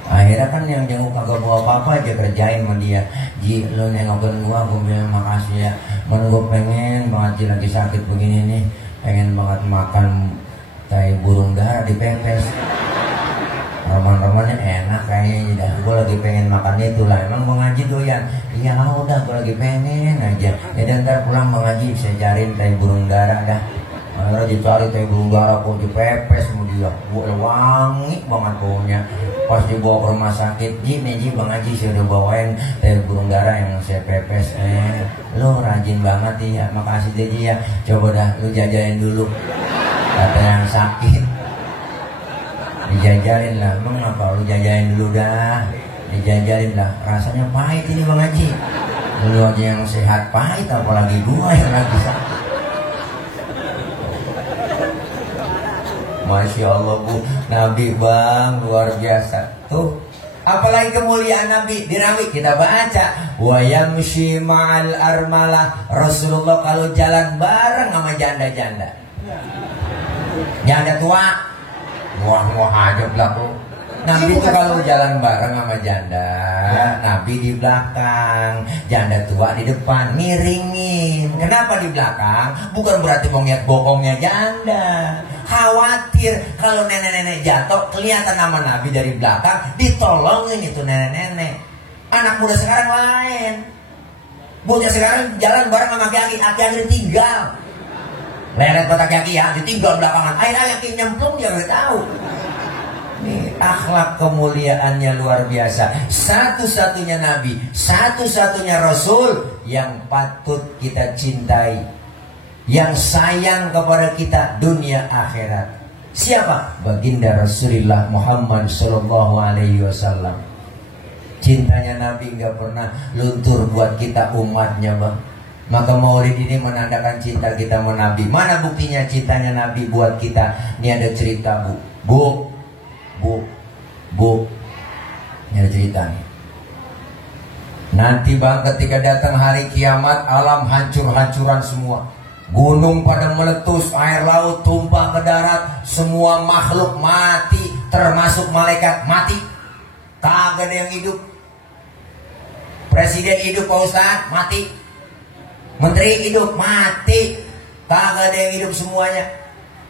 Akhirnya kan yang jenguk kagak bawa apa-apa aja kerjain sama dia. Ji, lo nengokin gua bilang makasih ya. Men gua pengen banget Ji lagi sakit begini nih, pengen banget makan kayak burung dara dipepes. Roman-romannya enak kayaknya. Gue lagi pengen makan itu lah. Emang mau ngaji doyan? Iya udah gue lagi pengen aja. Ya dan ntar pulang mau ngaji saya cariin kayak burung dara dah. Akhirnya dicari kayak burung dara kok dipepes sama dia. Gue wangi banget baunya. Pas dibawa ke rumah sakit, Ji Bang Haji saya udah bawain burung dara yang saya pepes. Lo rajin banget ya, makasih deh Ji ya. Coba dah lu jajain dulu. Kata yang sakit dijajalin lah. Emang apa lu jajalin dulu dah. Dijajalin lah. Rasanya pahit ini Bang Haji. Lu aja yang sehat pahit, apalagi gua yang lagi sakit. Masya Allah Bu, Nabi Bang luar biasa. Tuh, apalagi kemuliaan Nabi dirawi kita baca. Wa yamshi ma'al armalah. Rasulullah kalau jalan bareng sama janda-janda. Janda tua, muah aja belakang. Nabi itu kalau jalan bareng sama janda, Nabi di belakang, janda tua di depan, miringin. Kenapa di belakang? Bukan berarti mau lihat bokongnya janda. Khawatir kalau nenek-nenek jatuh, kelihatan nama Nabi dari belakang, ditolongin itu nenek-nenek. Anak muda sekarang lain. Bocah sekarang jalan bareng sama aki-aki tinggal. Leret kota kaki ya, ditinggal belakangan. Akhirnya kaki nyemplung dia nggak tahu. Nih akhlak kemuliaannya luar biasa. Satu-satunya Nabi, satu-satunya Rasul yang patut kita cintai, yang sayang kepada kita dunia akhirat. Siapa? Baginda Rasulullah Muhammad Sallallahu Alaihi Wasallam. Cintanya Nabi nggak pernah luntur buat kita umatnya Bang. Maka maulid ini menandakan cinta kita sama Nabi. Mana buktinya cintanya Nabi buat kita? Ini ada cerita Bu. Ini ada cerita nih. Nanti Bang ketika datang hari kiamat, alam hancur-hancuran semua. Gunung pada meletus, air laut tumpah ke darat, semua makhluk mati, termasuk malaikat mati. Kagak ada yang hidup. Presiden hidup Pak Ustaz, mati. Menteri hidup, mati. Kagak ada yang hidup semuanya.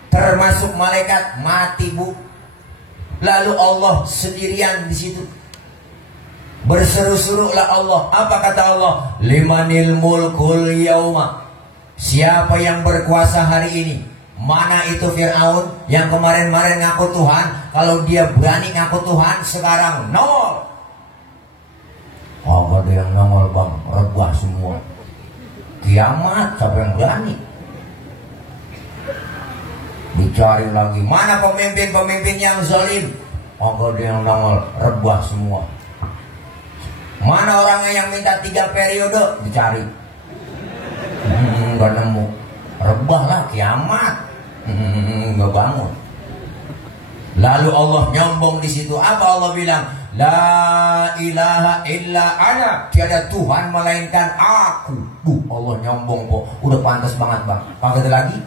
Termasuk malaikat mati Bu. Lalu Allah sendirian di situ. Berseru-serulah Allah. Apa kata Allah? Limanil mulkul yauma. Siapa yang berkuasa hari ini? Mana itu Fir'aun yang kemarin-kemarin ngaku Tuhan? Kalau dia berani ngaku Tuhan, sekarang nol. Apa ada yang nongol Bang? Rebah semua. Kiamat, siapa yang berani? Dicari lagi. Mana pemimpin-pemimpin yang zalim? Agak dia yang nongol, rebah semua. Mana orangnya yang minta 3 periode? Dicari. Gak nemu. Rebah lah, kiamat. Gak bangun. Lalu Allah nyombong di situ. Apa Allah bilang? La ilaha illa ana, tiada Tuhan melainkan aku. Allah nyombong kok. Udah pantas banget bang. Kagak ada lagi.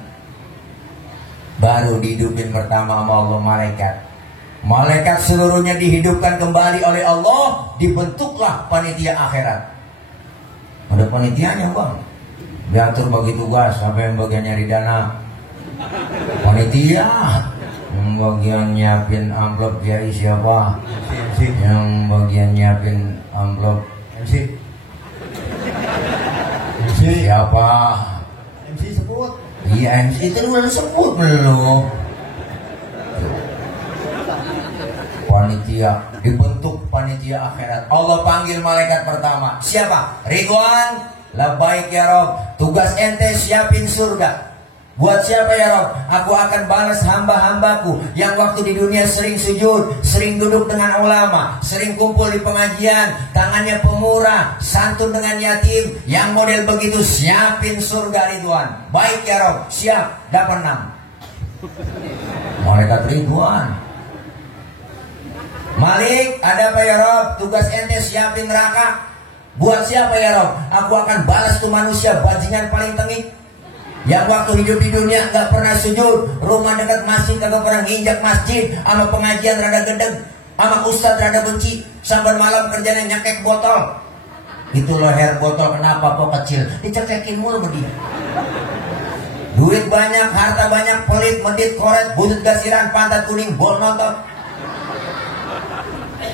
Baru dihidupin pertama sama Allah malaikat. Malaikat seluruhnya dihidupkan kembali oleh Allah. Dibentuklah panitia akhirat. Ada panitianya bang. Diatur bagi tugas. Sampai yang bagian nyari dana panitia, yang bagian nyiapin amplop kiai siapa, yang bagian nyiapin amplop MC siapa, MC sebut. iya MC itu udah disebut belum. Panitia, dibentuk panitia akhirat. Allah panggil malaikat pertama. Siapa? Ridwan. Labbaik ya Rob. Tugas ente siapin surga. Buat siapa ya Rob? Aku akan balas hamba-hambaku yang waktu di dunia sering sujud, sering duduk dengan ulama, sering kumpul di pengajian, tangannya pemurah, santun dengan yatim. Yang model begitu siapin surga Ridwan. Baik ya Rob, siap. Dapat 6. Malaikat Ridwan. Malik, ada apa ya Rob? Tugas ente siapin neraka. Buat siapa ya Rob? Aku akan balas tuh manusia bajingan paling tengik, yang waktu hidup di dunia gak pernah sujud, rumah dekat masjid kagak pernah nginjak masjid, sama pengajian rada gedeg, sama ustadz rada benci, sampai malam kerjanya nyakek botol. Itu leher botol kenapa kok kecil? Dicekekin mulu ke dia. Duit banyak, harta banyak, pelit, medit, koret, butut gasiran, pantat kuning, bol nonton.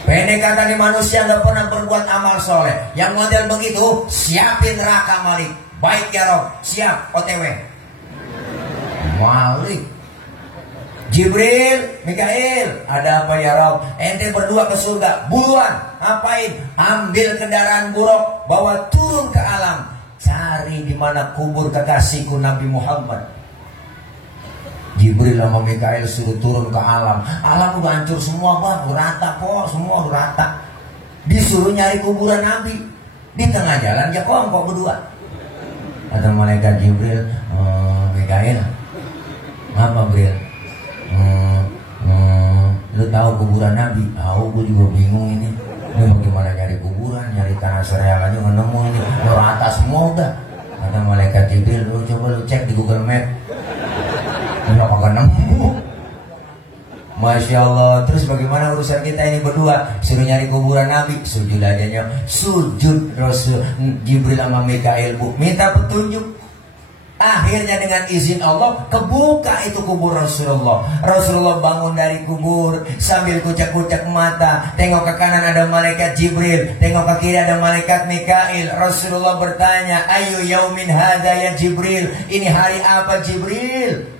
Pendek kata di manusia gak pernah berbuat amal soleh. Yang model begitu siapin neraka Malik. Baik ya Rob, siap OTW. Malik. Jibril, Mikail, ada apa ya Rob? Ente berdua ke surga. Buruan, ngapain? Ambil kendaraan buruk, bawa turun ke alam. Cari di mana kubur kekasihku Nabi Muhammad. Jibril sama Mikail suruh turun ke alam. Alam udah hancur semua bang, rata kok, semua rata. Disuruh nyari kuburan Nabi. Di tengah jalan ya kok berdua. Ada malaikat Jibril, Mikail, ngapa Bril? Lu tahu kuburan Nabi? Tahu, gue juga bingung ini. Ini bagaimana nyari kuburan, nyari tanah sereal aja nggak nemu ini. Lu rata semua udah. Ada malaikat Jibril, lu coba lu cek di Google Map. Nggak kagak nemu. Masya Allah. Terus bagaimana urusan kita ini berdua? Suruh nyari kuburan Nabi, sujud adanya. Sujud Rasul Jibril sama Mikail bu, minta petunjuk. Akhirnya dengan izin Allah kebuka itu kubur Rasulullah. Rasulullah bangun dari kubur sambil kucak-kucak mata. Tengok ke kanan ada malaikat Jibril, tengok ke kiri ada malaikat Mikail. Rasulullah bertanya, ayu yaumin hadza ya Jibril, ini hari apa Jibril?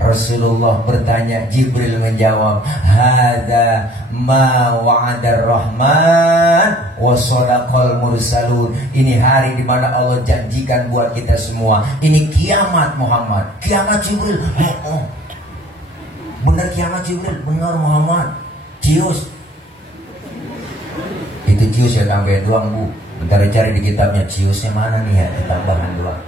Rasulullah bertanya, Jibril menjawab, hada ma wa'adar rahman wa sadaqal mursalun. Ini hari di mana Allah janjikan buat kita semua. Ini kiamat Muhammad. Kiamat Jibril. Benar kiamat Jibril, benar Muhammad. Cius. Itu cius ya tambahin doang bu. Bentar cari di kitabnya ciusnya mana nih ya, tambahan doang.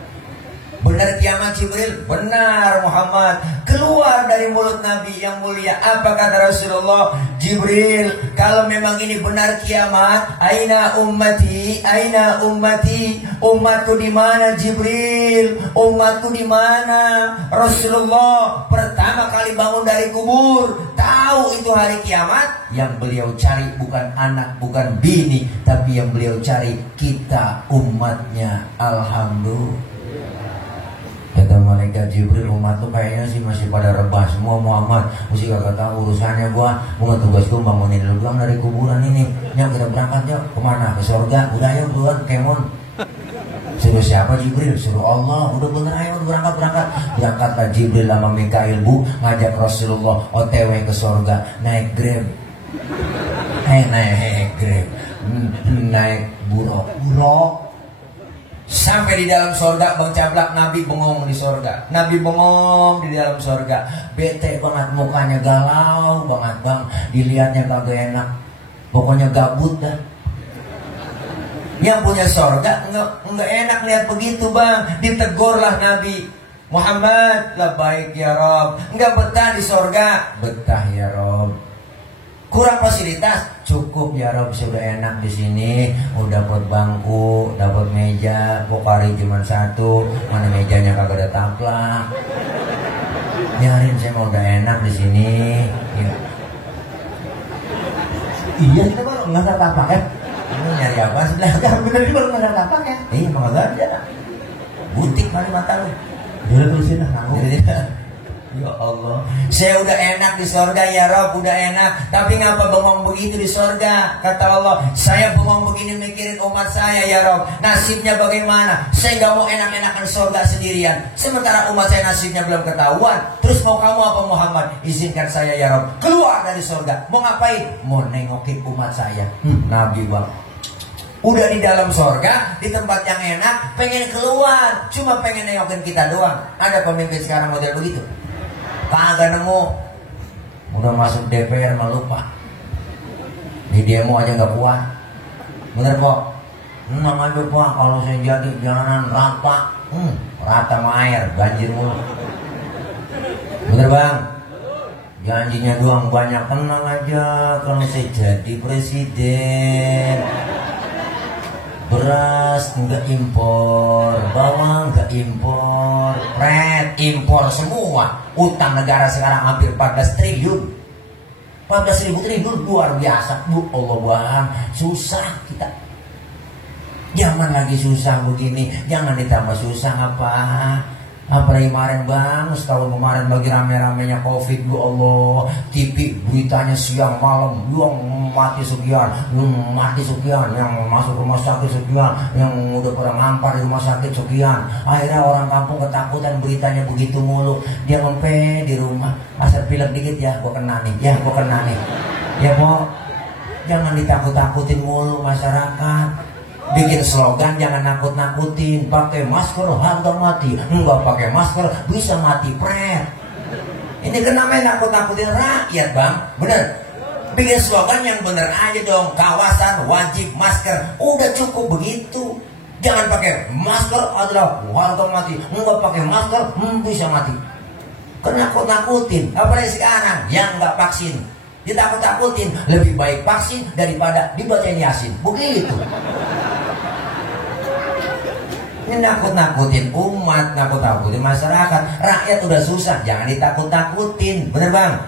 Benar kiamat Jibril, benar Muhammad. Keluar dari mulut Nabi yang mulia. Apa kata Rasulullah? Jibril, kalau memang ini benar kiamat, aina ummati, aina ummati, umatku di mana Jibril? Umatku di mana? Rasulullah pertama kali bangun dari kubur, tahu itu hari kiamat. Yang beliau cari bukan anak, bukan bini, tapi yang beliau cari kita umatnya. Alhamdulillah. Kata malaikat Jibril, umat tuh kayaknya sih masih pada rebah semua Muhammad. Mesti gak tahu urusannya gua tugas gua bangunin lu doang dari kuburan ini. Nyok kita berangkat yuk, kemana? Ke surga. Udah yuk duluan, kemon. Suruh siapa Jibril? Suruh Allah. Udah bener ayo berangkat. Berangkatlah Jibril sama Mikail bu, ngajak Rasulullah OTW ke surga. Naik Grab. Naik Grab. Naik buruk. Sampai di dalam sorga Bang Cablak, Nabi bengong di sorga. Nabi bengong di dalam sorga. Bete banget, mukanya galau banget Bang. Dilihatnya kagak enak. Pokoknya gabut dah. Yang punya sorga enggak enak lihat begitu Bang. Ditegurlah Nabi Muhammad, labbaik ya Rob. Enggak betah di sorga. Betah ya Rob. Kurang fasilitas, cukup ya Rob, sudah enak di sini. Udah dapat bangku, dapat meja, pokari cuma satu, mana mejanya kagak ada taplak. Biarin saya mau udah enak di sini. Ya. Iya, kita baru nggak ada tapak ya. Ini nyari apa sebelah? Bener juga baru nggak ada tapak ya. Iya, emang gak ada. Butik mana mata lu? Udah tulisin lah, nanggung. Ya Allah, saya udah enak di sorga ya Rob, udah enak. Tapi ngapa bengong begitu di sorga? Kata Allah, saya bengong begini mikirin umat saya ya Rob. Nasibnya bagaimana? Saya gak mau enak-enakan sorga sendirian, sementara umat saya nasibnya belum ketahuan. Terus mau kamu apa Muhammad? Izinkan saya ya Rob keluar dari sorga. Mau ngapain? Mau nengokin umat saya. Nabi Bang, udah di dalam sorga, di tempat yang enak, pengen keluar, cuma pengen nengokin kita doang. Ada pemimpin sekarang model begitu? Kagak nemu. Udah masuk DPR malah lupa. Di demo aja gak puas. Bener kok? Tenang aja Pak, kalau saya jadi jalanan rata. Rata sama air, banjir mulu. Bener Bang? Janjinya doang banyak. Tenang aja, kalau saya jadi presiden, beras enggak impor, bawang enggak impor, red impor semua. Utang negara sekarang hampir 14 triliun. 14.000 triliun, luar biasa. Bu Allah Bang, susah kita. Jangan lagi susah begini, jangan ditambah susah apa. Apalagi kemarin Bang, setahun kemarin lagi rame-ramenya Covid, ya Allah, TV beritanya siang malam, yang mati sekian, yang masuk rumah sakit sekian, yang udah pernah ngampar di rumah sakit sekian. Akhirnya orang kampung ketakutan, beritanya begitu mulu. Dia ngompe di rumah, asal pilek dikit ya, gua kena nih, ya gua kena nih. Ya Bo, jangan ditakut-takutin mulu masyarakat. Bikin slogan jangan nakut-nakutin. Pakai masker harga mati. Enggak pakai masker bisa mati pret. Ini kenapa nakut-nakutin rakyat Bang? Bener. Bikin slogan yang bener aja dong. Kawasan wajib masker. Udah cukup begitu. Jangan pakai masker adalah harga mati. Enggak pakai masker bisa mati. Kenakut-nakutin. Apalagi sekarang yang nggak vaksin, ditakut-takutin. Lebih baik vaksin daripada dibacain Yasin. Begitu. Ini nakut-nakutin umat, nakut-nakutin masyarakat. Rakyat udah susah, jangan ditakut-takutin. Bener Bang?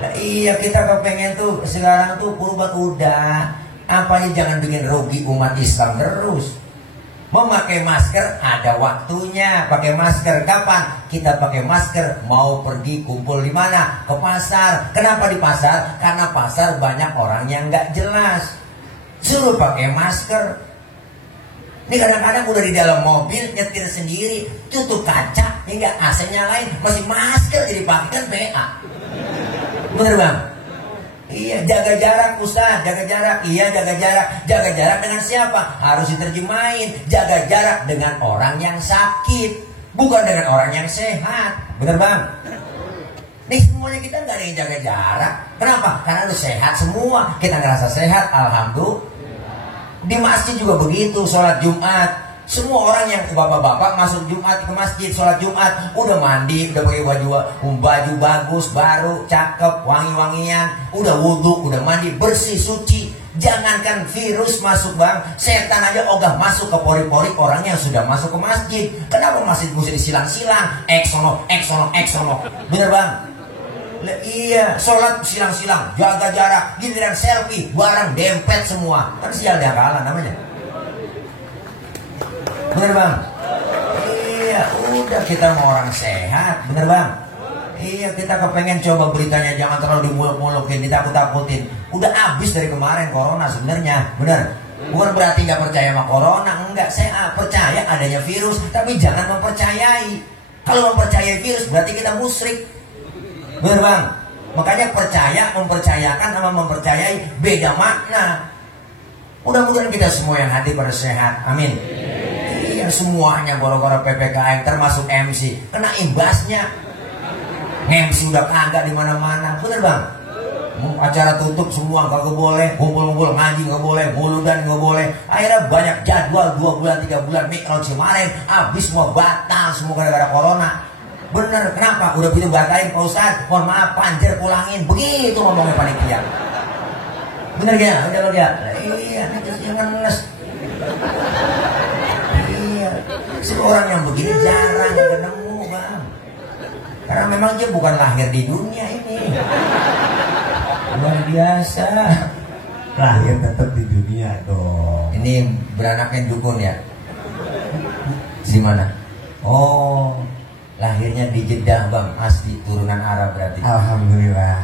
Nah, iya, kita kepengen tuh sekarang tuh purba udah. Apanya jangan bikin rugi umat Islam terus. Memakai masker ada waktunya. Pakai masker kapan? Kita pakai masker mau pergi kumpul di mana? Ke pasar. Kenapa di pasar? Karena pasar banyak orang yang nggak jelas. Suruh pakai masker. Ini kadang-kadang udah di dalam mobil nyetir sendiri, tutup kaca hingga AC nyalain, masih masker jadi pakai kan PA. Bener Bang? Iya, jaga jarak Ustaz, jaga jarak. Iya, jaga jarak. Jaga jarak dengan siapa? Harus diterjemahin. Jaga jarak dengan orang yang sakit, bukan dengan orang yang sehat. Bener Bang? Nih semuanya kita nggak ada yang jaga jarak. Kenapa? Karena udah sehat semua. Kita ngerasa sehat, alhamdulillah. Di masjid juga begitu, sholat Jumat. Semua orang yang bapak-bapak masuk Jumat ke masjid, sholat Jumat, udah mandi, udah pakai baju bagus, baru, cakep, wangi-wangian, udah wudhu, udah mandi, bersih, suci. Jangankan virus masuk Bang, setan aja ogah masuk ke pori-pori orang yang sudah masuk ke masjid. Kenapa masjid mesti disilang-silang? Eksono. Bener Bang? Iya, sholat silang-silang, jaga jarak, giliran selfie, barang dempet semua. Kan sial dia kalah namanya. Bener Bang? Iya, udah kita mau orang sehat, bener Bang? Iya, kita kepengen coba beritanya jangan terlalu dimuluk-mulukin, ditakut-takutin. Udah habis dari kemarin corona sebenarnya, bener? Bukan berarti nggak percaya sama corona, enggak. Saya percaya adanya virus, tapi jangan mempercayai. Kalau mempercayai virus berarti kita musyrik. Bener Bang? Makanya percaya, mempercayakan sama mempercayai beda makna. Mudah-mudahan kita semua yang hadir pada sehat. Amin. Iya semuanya gara-gara PPKM termasuk MC kena imbasnya. MC udah kagak di mana-mana, bener bang? Acara tutup semua kagak boleh, kumpul-kumpul ngaji nggak boleh, muludan nggak boleh. Akhirnya banyak jadwal 2 bulan 3 bulan Mi'raj kemarin habis semua batal semua gara-gara corona. Bener, kenapa? Udah gitu batalin Pak Ustaz, mohon maaf panjer pulangin, begitu ngomongnya panitia. Bener gak? Udah lo dia. Iya, itu yang ngenes. Iya, seorang yang begini jarang ketemu bang. Karena memang dia bukan lahir di dunia ini. Luar biasa. Lahir tetap di dunia dong. Ini beranaknya dukun ya? Di mana? Oh, lahirnya di Jeddah bang, asli turunan Arab berarti. Alhamdulillah.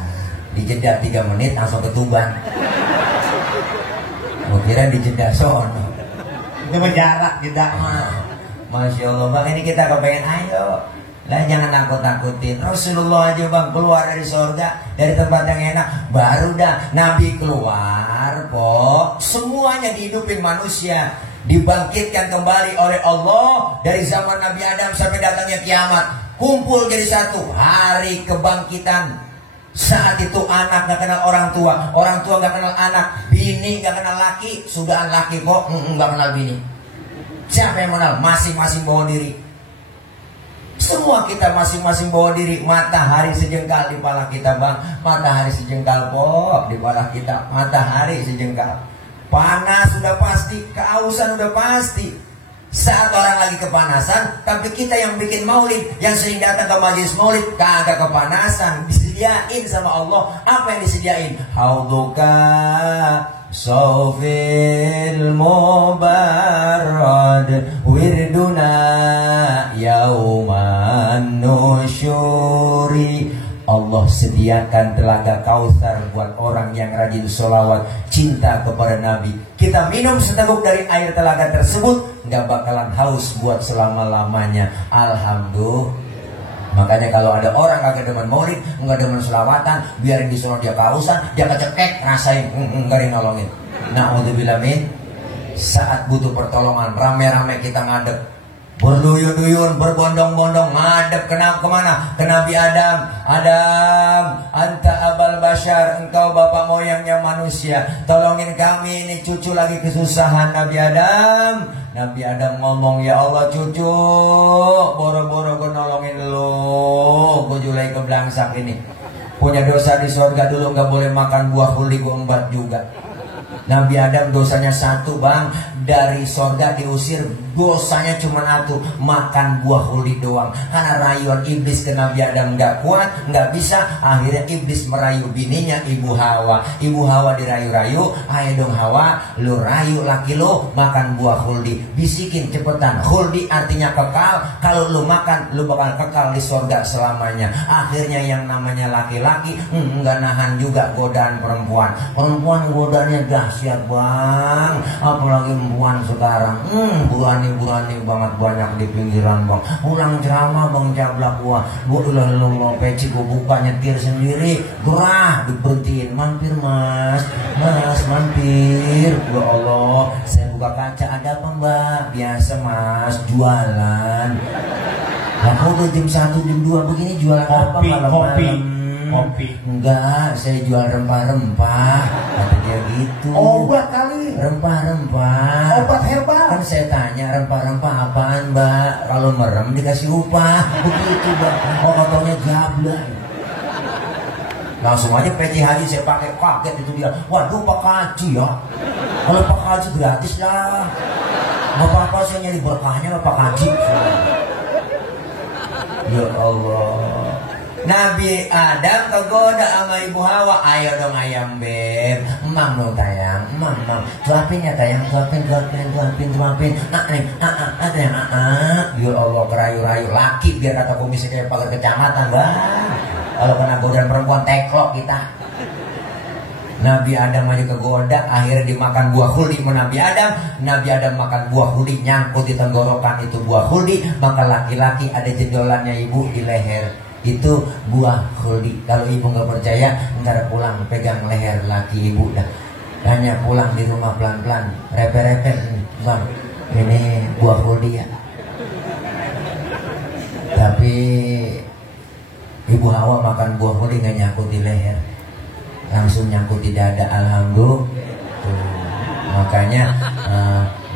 Di Jeddah 3 menit langsung ke Tuban. Kira di Jeddah sono. Itu jarak tidak mah. Masya Allah bang, ini kita kepengen ayo. Lah jangan nakut-nakutin. Rasulullah aja bang keluar dari surga, dari tempat yang enak, baru dah Nabi keluar kok. Semuanya dihidupin manusia, dibangkitkan kembali oleh Allah dari zaman Nabi Adam sampai datangnya kiamat. Kumpul jadi satu, hari kebangkitan. Saat itu anak gak kenal orang tua gak kenal anak, bini gak kenal laki, sudah laki kok gak kenal bini. Siapa yang kenal? Masing-masing bawa diri. Semua kita masing-masing bawa diri. Matahari sejengkal di kepala kita bang. Matahari sejengkal kok di kepala kita. Matahari sejengkal. Panas sudah pasti, kehausan sudah pasti. Saat orang lagi kepanasan, tapi kita yang bikin maulid, yang sering datang ke majelis maulid, kagak kepanasan, disediain sama Allah. Apa yang disediain? Hauduka sofil mubarrad wirduna yauman nusyuri. Allah sediakan telaga Kautsar buat orang yang rajin sholawat, cinta kepada Nabi. Kita minum seteguk dari air telaga tersebut, nggak bakalan haus buat selama-lamanya. Alhamdulillah. Makanya kalau ada orang kagak demen maulid, nggak demen sholawatan, biarin di sono dia kehausan, dia kecekek, rasain, nggak ada yang nolongin. Na'udzubillah min. Saat butuh pertolongan, rame-rame kita ngadep, berduyun-duyun, berbondong-bondong, ngadep kemana? Ke Nabi Adam. Adam, anta abal bashar, engkau bapak moyangnya manusia, tolongin kami, ini cucu lagi kesusahan. Nabi Adam ngomong, ya Allah cucu, boro-boro gue nolongin lu, gue julai ke belangsak ini, punya dosa di surga dulu, gak boleh makan buah huli, gue embat juga. Nabi Adam dosanya 1 bang, dari sorga diusir, dosanya cuma 1, makan buah huli doang. Karena rayuan iblis ke Nabi Adam gak kuat, gak bisa. Akhirnya iblis merayu bininya Ibu Hawa. Ibu Hawa dirayu-rayu, ayo dong Hawa, lu rayu laki lu makan buah huldi. Bisikin cepetan, huldi artinya kekal. Kalau lu makan, lu bakal kekal di sorga selamanya. Akhirnya yang namanya laki-laki gak nahan juga godaan perempuan. Perempuan godaannya dahsyat bang, apalagi perempuan sekarang. Burani banget, banyak di pinggiran bang. Ulang ceramah bang jablak gua ulah peci gua buka nyetir sendiri, gerah diberhentiin, mampir mas mampir. Ya Allah, saya buka kaca, ada apa mbak? Biasa mas, jualan. Lah kok udah jam 1 jam 2 begini jualan apa malam-malam? Kopi. Enggak, saya jual rempah-rempah. Kata dia gitu. Obat kali. Rempah-rempah. Obat herbal. Kan saya tanya rempah-rempah apaan mbak? Kalau merem dikasih upah. Begitu mbak. Oh katanya gablak. Langsung aja peci haji saya pakai, kaget itu dia. Waduh Pak Haji ya. Kalau Pak Haji gratis lah. Gak apa-apa saya nyari berkahnya Pak Haji. Ya Allah. Nabi Adam kegoda sama Ibu Hawa. Ayo dong ayam beb, emang dong tayang, emang. Suapin ya tayang, suapin. Ya Allah, kerayu-rayu laki biar kata komisi kayak pagar kecamatan bang. Kalau kena godaan perempuan teklok kita. Nabi Adam aja kegoda, akhirnya dimakan buah huldi sama Nabi Adam. Nabi Adam makan buah huldi, nyangkut di tenggorokan itu buah huldi. Maka laki-laki ada jendolannya ibu di leher. Itu buah huldi. Kalau ibu nggak percaya, ntar pulang pegang leher laki ibu dah. Hanya pulang di rumah pelan-pelan, repe-repe bang. Ini buah kuliah. Tapi Ibu Hawa makan buah kuliah nggak nyangkut di leher, langsung nyangkut di dada. Alhamdulillah.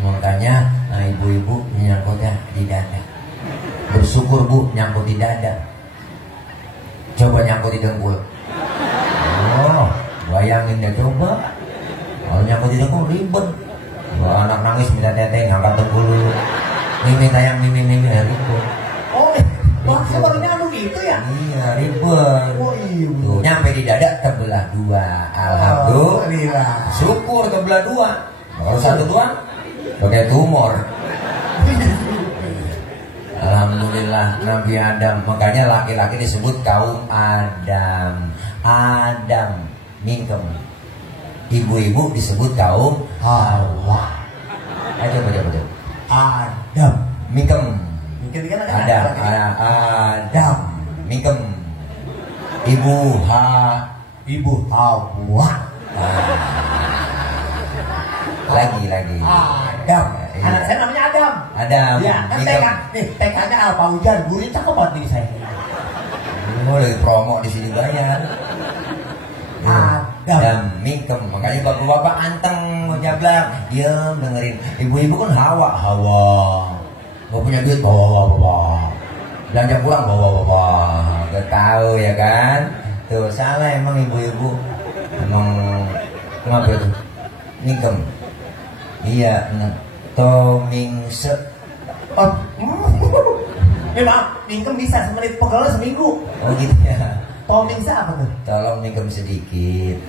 Makanya ibu-ibu nyangkutnya di dada. Bersyukur Bu nyangkut di dada. Coba nyangkut di dengkul. Oh, bayangin deh coba. Kalau nyangkut di dengkul ribet. Kalau anak nangis minta teteh ngangkat dengkul dulu. Mimi tayang mimi ribet. Oh, saya baru nyambung gitu ya? Iya ribet. Oh iya. Tuh, nyampe di dada terbelah dua. Alhamdulillah. Syukur terbelah dua. Kalau satu doang pakai tumor. Alhamdulillah Nabi Adam. Makanya laki-laki disebut kaum Adam. Adam mingkem. Ibu-ibu disebut kaum Hawa. Ayo coba. Adam Mingkem. mungkin kan ada Adam mingkem. Ibu Hawa. Lagi. Adam. Iya. Anak saya namanya Adam. Adam. Ya, kan TK. Nih, TK-nya Alfa Hujan. Gurunya cakep banget nih saya. Oh, lagi promo di sini banyak. Adam mingkem. Makanya bapak-bapak anteng ngejablak, diam dengerin. Ibu-ibu kan Hawa. Gak punya duit bawa. Belanja pulang bawa. Gak tahu ya kan? Tuh salah emang ibu-ibu. Emang kenapa itu? Mingkem. Iya, tomingse. Oh, maaf, mingkem bisa semenit, pegel seminggu. Oh gitu ya. Tomingse apa tuh? Tolong mingkem sedikit.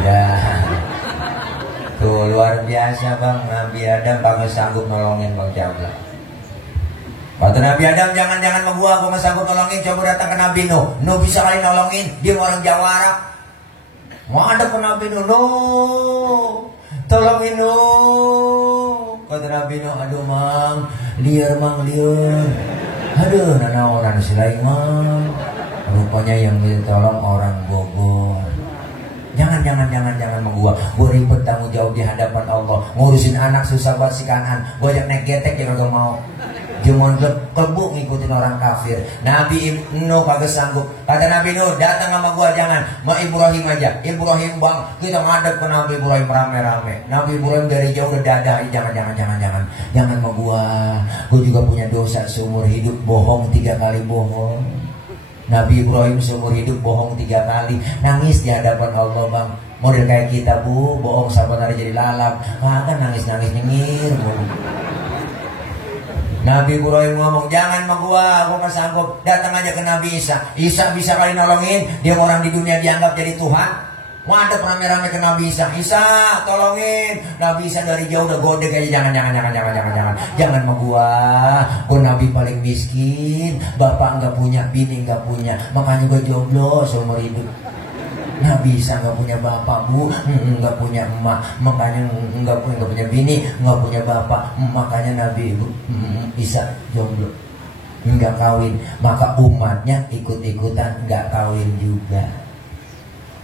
Dah. Tuh luar biasa Bang. Nabi Adam kagak sanggup nolongin Bang Jabla. Kata Nabi Adam, jangan sama gua nggak sanggup nolongin. Coba datang ke Nabi Nuh. Nuh bisa kali nolongin. Dia orang Jawa Arab. Mau ada ke Nabi Nuh. Nuh, tolongin Nuh. Kata Nabi Nuh, aduh Mang, liar. Aduh, nana orang selain Mang. Rupanya yang ditolong orang Bogor. Jangan sama gua ribet tanggung jawab di hadapan Allah. Ngurusin anak susah buat si kanan. Gua ajak naik getek dia kagak mau. Cuma kebuk ngikutin orang kafir. Nabi Nuh kagak sanggup. Kata Nabi Nuh, datang sama gua jangan. Ma Ibrahim aja. Ibrahim Bang, kita ngadep ke Nabi Ibrahim rame-rame. Nabi Ibrahim dari jauh udah dadah. Jangan. Jangan sama gua. Gua juga punya dosa seumur hidup bohong 3 kali bohong. Nabi Ibrahim seumur hidup bohong 3 kali. Nangis di hadapan Allah Bang. Model kayak kita Bu, bohong sampai hari jadi lalap. Kan nangis nyengir. Nabi Ibrahim ngomong, jangan sama gua gak sanggup. Datang aja ke Nabi Isa. Isa bisa kali nolongin. Dia orang di dunia dianggap jadi Tuhan. Waduh rame-rame ke Nabi Isa. Isa tolongin. Nabi Isa dari jauh udah godek aja. Jangan. Jangan sama gua Nabi paling miskin. Bapak gak punya, bini gak punya. Makanya gua jomblo seumur hidup. Nabi Isa nggak punya bapak Bu, nggak punya emak, makanya nggak punya bini, nggak punya bapak, makanya Nabi Isa jomblo, nggak kawin, maka umatnya ikut-ikutan nggak kawin juga.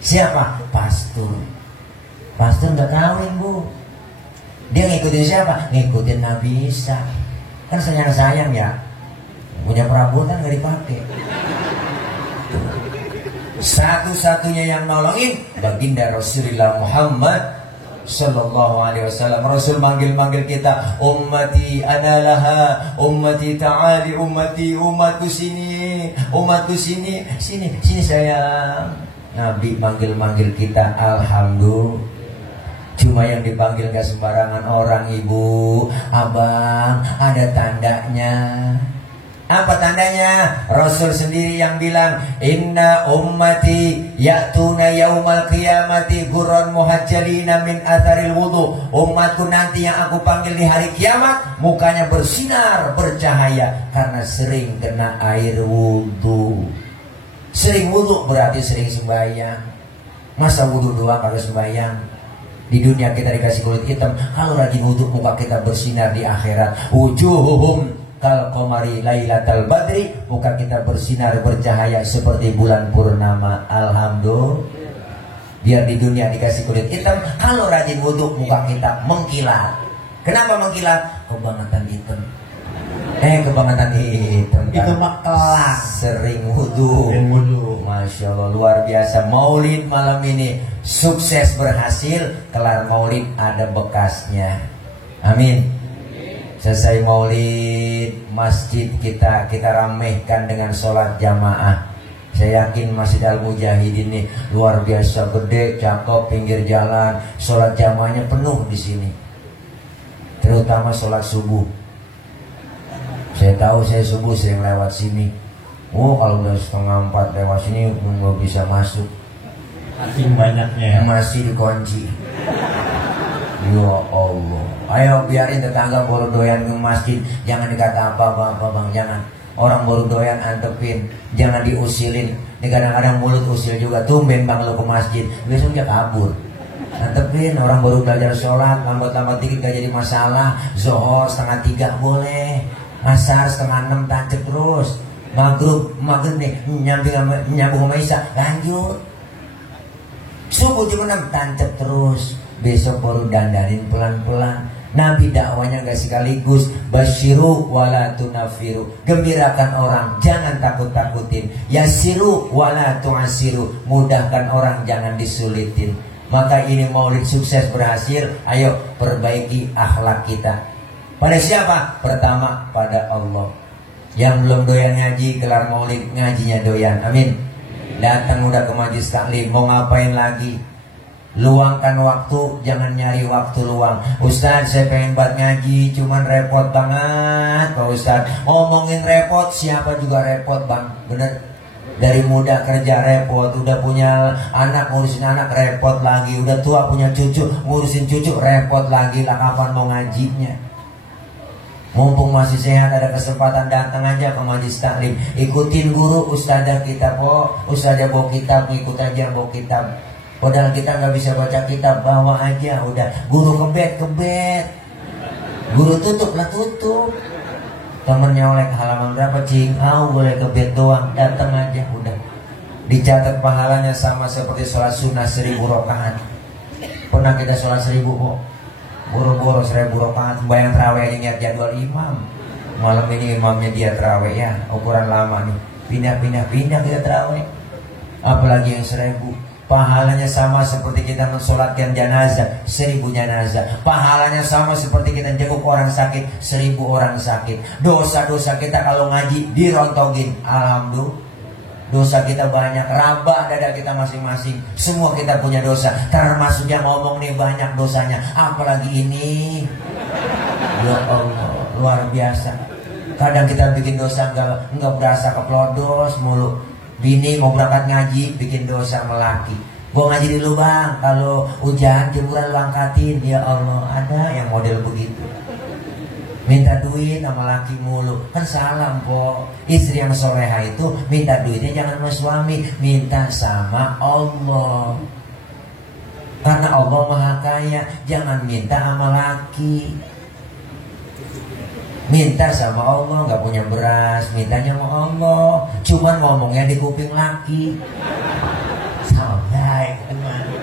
Siapa? Pastor nggak kawin Bu, dia ngikutin siapa? Ngikutin Nabi Isa, kan sayang ya, punya perabotan nggak dipakai. Satu-satunya yang nolongin baginda Rasulullah Muhammad Sallallahu Alaihi Wasallam. Rasul manggil kita, ummati analaha, ummati ta'ali, umatku sini sayang. Nabi manggil kita, alhamdulillah. Cuma yang dipanggil gak sembarangan orang ibu, abang, ada tandanya. Apa tandanya? Rasul sendiri yang bilang, inna ummati ya'tuna yaumal qiyamati gurran muhajjalina min atharil wudu. Umatku nanti yang aku panggil di hari kiamat, mukanya bersinar, bercahaya karena sering kena air wudu. Sering wudu berarti sering sembahyang. Masa wudu doang kalau sembahyang? Di dunia kita dikasih kulit hitam, kalau rajin wudu muka kita bersinar di akhirat. Wujuhuhum kal qamari lailatal badri, muka kita bersinar bercahaya seperti bulan purnama. Alhamdulillah. Biar di dunia dikasih kulit hitam, kalau rajin wudu muka kita mengkilat. Kenapa mengkilat? Kebangetan hitam. Kebangetan hitam. Itu mah kelas. Sering wudhu. Masya Allah, luar biasa. Maulid malam ini sukses berhasil. Kelar maulid ada bekasnya. Amin. Selesai maulid, masjid kita ramaikan dengan sholat jamaah. Saya yakin Masjid Al-Mujahidin ini luar biasa gede, cakep, pinggir jalan. Sholat jamaahnya penuh di sini. Terutama sholat subuh. Saya tahu saya subuh sering lewat sini. Kalau udah 3:30 lewat sini nggak bisa masuk. Saking banyaknya ya. Masih dikunci. Ya Allah. Ayo biarin tetangga baru doyan ke masjid. Jangan dikata apa-apa bang, jangan. Orang baru doyan antepin, jangan diusilin. Ini kadang-kadang mulut usil juga. Tumben bang lo ke masjid, besok dia kabur. Antepin, orang baru belajar sholat, lambat-lambat dikit gak jadi masalah. Zohor 2:30 boleh, asar 5:30 tancep terus. Maghrib nih nyambung sama Isya, lanjut. Subuh jam 6 tancep terus. Besok baru dandanin pelan-pelan. Nabi dakwanya gak sekaligus. Basyiru wala tunafiru. Gembirakan orang, jangan takut-takutin. Yasiru wala tu'asiru. Mudahkan orang, jangan disulitin. Maka ini maulid sukses berhasil. Ayo perbaiki akhlak kita. Pada siapa? Pertama pada Allah. Yang belum doyan ngaji, kelar maulid ngajinya doyan. Amin. Datang udah ke majelis taklim, mau ngapain lagi? Luangkan waktu, jangan nyari waktu luang. Ustaz, saya pengen buat ngaji, cuman repot banget Pak Ustaz. Ngomongin repot, siapa juga repot bang, bener. Dari muda kerja repot, udah punya anak ngurusin anak repot lagi, udah tua punya cucu ngurusin cucu repot lagi. Lah kapan mau ngajinya? Mumpung masih sehat, ada kesempatan datang aja ke majelis taklim. Ikutin guru, ustazah kita ustazah bawa kitab, ngikut aja bawa kitab. Padahal kita nggak bisa baca kitab, bawa aja udah. Guru kebet, guru tutup. Temennya oleh halaman berapa cing? Boleh kebet doang, datang aja udah. Dicatat pahalanya sama seperti sholat sunnah 1000 rakaat. Pernah kita sholat 1000 kok? Boro-boro 1000 rakaat. Bayang terawih ingat jadwal imam. Malam ini imamnya dia terawih ya, ukuran lama nih. Pindah kita terawih. Apalagi yang 1000. Pahalanya sama seperti kita mensolatkan jenazah 1000 jenazah. Pahalanya sama seperti kita jenguk orang sakit 1000 orang sakit. Dosa-dosa kita kalau ngaji dirontogin. Alhamdulillah, dosa kita banyak. Rabah dada kita masing-masing. Semua kita punya dosa. Termasuk yang ngomong nih banyak dosanya. Apalagi ini. Ya Allah, luar biasa. Kadang kita bikin dosa enggak berasa, keplodos mulu. Bini mau berangkat ngaji bikin dosa melaki. Gua ngaji dulu bang, kalau hujan jemuran lu angkatin. Ya Allah, ada yang model begitu. Minta duit sama laki mulu, kan salah po. Istri yang soleha itu minta duitnya jangan sama suami, minta sama Allah. Karena Allah maha kaya, jangan minta sama laki. Minta sama Allah, nggak punya beras, mintanya sama Allah. Cuman ngomongnya di kuping laki. Sampai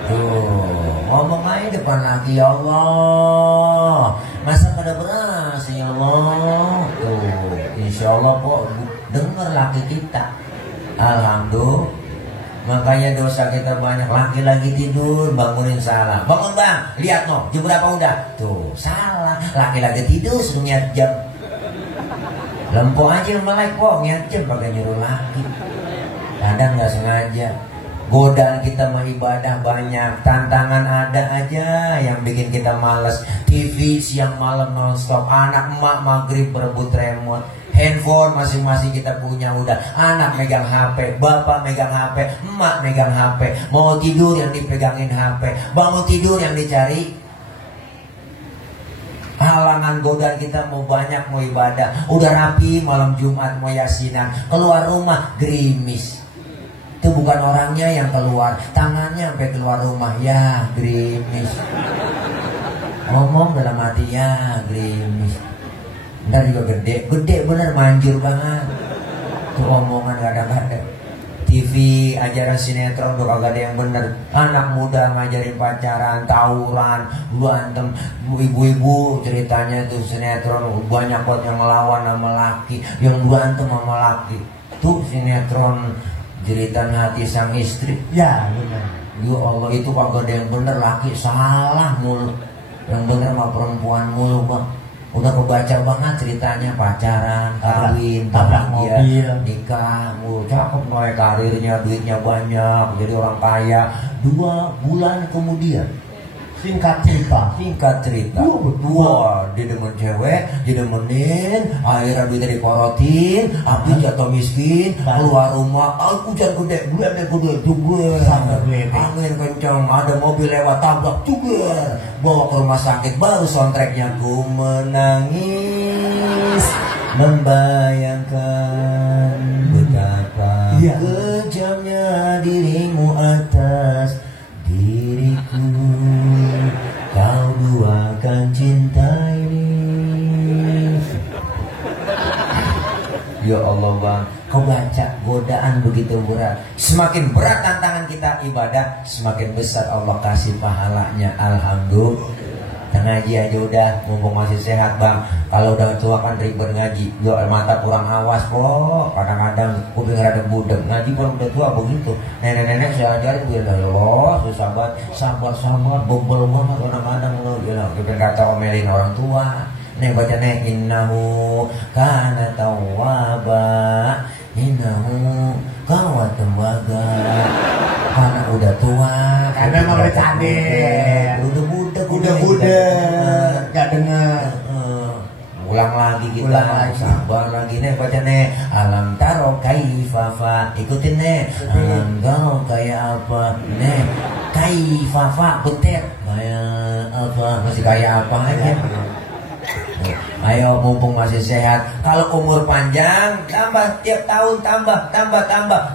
tuh ngomong aja depan laki, ya Allah, masa pada beras ya Allah. Tuh insya Allah kok denger laki kita. Alhamdulillah. Makanya dosa kita banyak. Laki lagi tidur bangunin salah. Bangun bang, lihat no, jam berapa udah? Tuh salah. Laki lagi tidur suruh niat jam. Lempo aja melek kok, niat jam pakai nyuruh laki. Kadang nggak sengaja. Godaan kita mah ibadah banyak, tantangan ada aja yang bikin kita males. TV siang malam nonstop, anak emak maghrib berebut remote, handphone masing-masing kita punya udah. Anak megang HP, bapak megang HP, emak megang HP. Mau tidur yang dipegangin HP, bangun tidur yang dicari. Halangan godaan kita mau banyak, mau ibadah. Udah rapi malam Jumat mau yasinan, keluar rumah gerimis. Itu bukan orangnya yang keluar, tangannya sampai keluar rumah, ya gerimis. Ngomong dalam hati, ya gerimis. Ntar juga gede bener, manjur banget. Tuh omongan kadang-kadang. TV ajaran sinetron udah kagak ada yang bener. Anak muda ngajarin pacaran, tawuran, berantem. Ibu-ibu ceritanya tuh sinetron banyak banget yang melawan sama laki, yang berantem sama laki. Tuh sinetron jeritan hati sang istri. Ya benar. Ya Allah, itu kagak ada yang bener, laki salah mulu. Yang bener sama perempuan mulu bang. Udah kebaca banget ceritanya pacaran, kawin, tabrak mobil, nikah, cakep mulai karirnya, duitnya banyak, jadi orang kaya. 2 bulan kemudian, Singkat cerita. Wah, dia demen cewek, dia demenin, akhirnya duitnya diporotin, habis jatuh miskin, keluar rumah, hujan gede, jubur, angin kencang, ada mobil lewat tabrak, jubur, bawa ke rumah sakit, baru soundtracknya ku menangis, membayangkan betapa kejamnya dirimu atas diriku. Kau duakan cinta ini. Ya Allah bang, kau baca godaan begitu berat. Semakin berat tantangan kita ibadah, semakin besar Allah kasih pahalanya. Alhamdulillah. Ngaji aja udah, mumpung masih sehat bang. Kalau udah tua kan ribet ngaji, yo mata kurang awas kok. Kadang-kadang kuping rada budek. Ngaji kalau udah tua begitu. Nenek-nenek saya ajarin bilang, Allah susah banget, sabar, bobol banget kadang-kadang lo. Kita kata omelin orang tua. Nih baca nih, innahu kana tawwaba, innahu kawat tembaga. Karena udah tua, karena emang udah cadel, udah budak, gak dengar. Ulang lagi kita, sabar lagi nih baca nih. Alam taro kaifafa, ikutin nih. Alam taro kayak apa nih? Kaifafa betet kayak apa? Masih kayak apa aja? Ayo mumpung masih sehat. Kalau umur panjang tambah, tiap tahun tambah.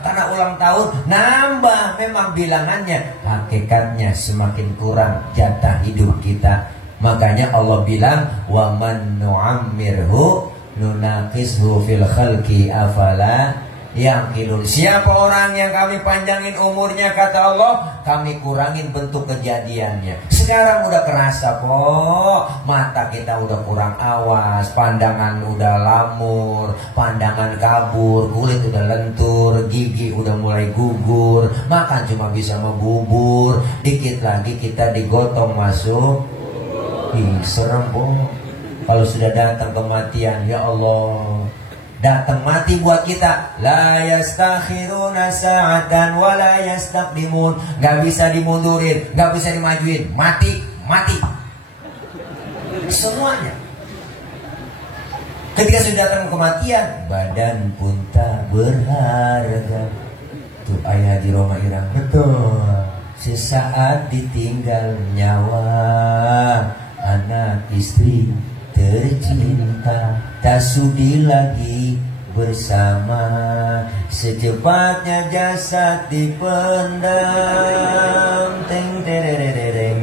Karena ulang tahun nambah. Memang bilangannya, hakikatnya semakin kurang jatah hidup kita. Makanya Allah bilang, wa man nu'ammirhu nunaqishu fil khalqi afala yaqilun. Siapa orang yang kami panjangin umurnya, kata Allah, kami kurangin bentuk kejadiannya. Sekarang udah kerasa kok, mata kita udah kurang awas, pandangan udah lamur, pandangan kabur, kulit udah lentur, gigi udah mulai gugur, makan cuma bisa membubur. Dikit lagi kita digotong masuk. Ih, serem kok kalau sudah datang kematian. Ya Allah, datang mati buat kita. La yastakhiruna sa'atan wa la yastaqdimun. Gak bisa dimundurin, gak bisa dimajuin. Mati semuanya. Ketika sudah datang kematian, badan pun tak berharga. Tuh ayah di Roma Irang. Betul. Sesaat ditinggal nyawa, anak istri tercinta, tak sudi lagi bersama. Secepatnya jasad dipendam, teng terereng.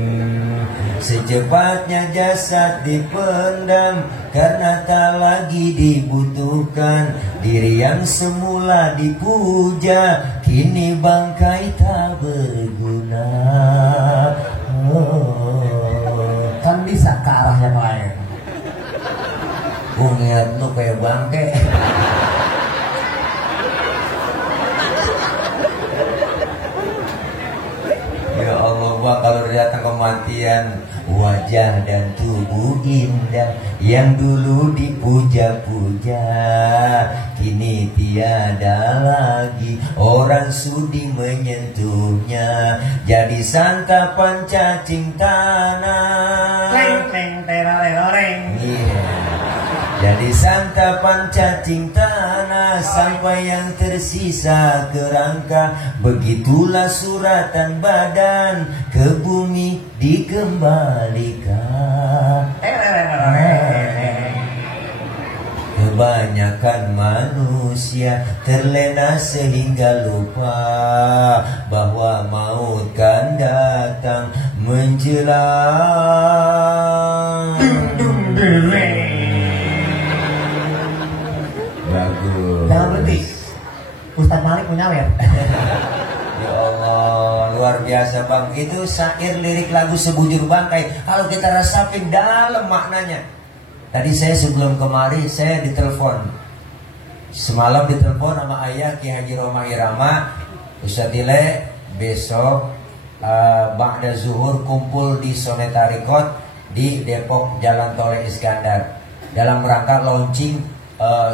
Secepatnya jasad dipendam, karena tak lagi dibutuhkan. Diri yang semula dipuja, kini bangkai tak berguna. Kan bisa ke arah yang lain. Gue ngeliat lu kayak bangke. Ya Allah, wah, kalau datang kematian, wajah dan tubuh indah yang dulu dipuja-puja, kini tiada lagi orang sudi menyentuhnya. Jadi santapan cacing tanah. Jadi santapan cacing tanah, sampai yang tersisa kerangka. Begitulah suratan badan ke bumi dikembalikan. Kebanyakan manusia terlena sehingga lupa bahwa maut kan datang menjelang. Bagus. Jangan berhenti. Ustaz Malik menyawer. Ya Allah, luar biasa Bang. Itu syair lirik lagu Sebujur Bangkai. Kalau kita resapin dalam maknanya. Tadi saya sebelum kemari saya ditelepon. Semalam ditelepon sama ayah Ki Haji Roma Irama, Ustaz Ile, besok ba'da zuhur kumpul di Soneta Record di Depok Jalan Tole Iskandar dalam rangka launching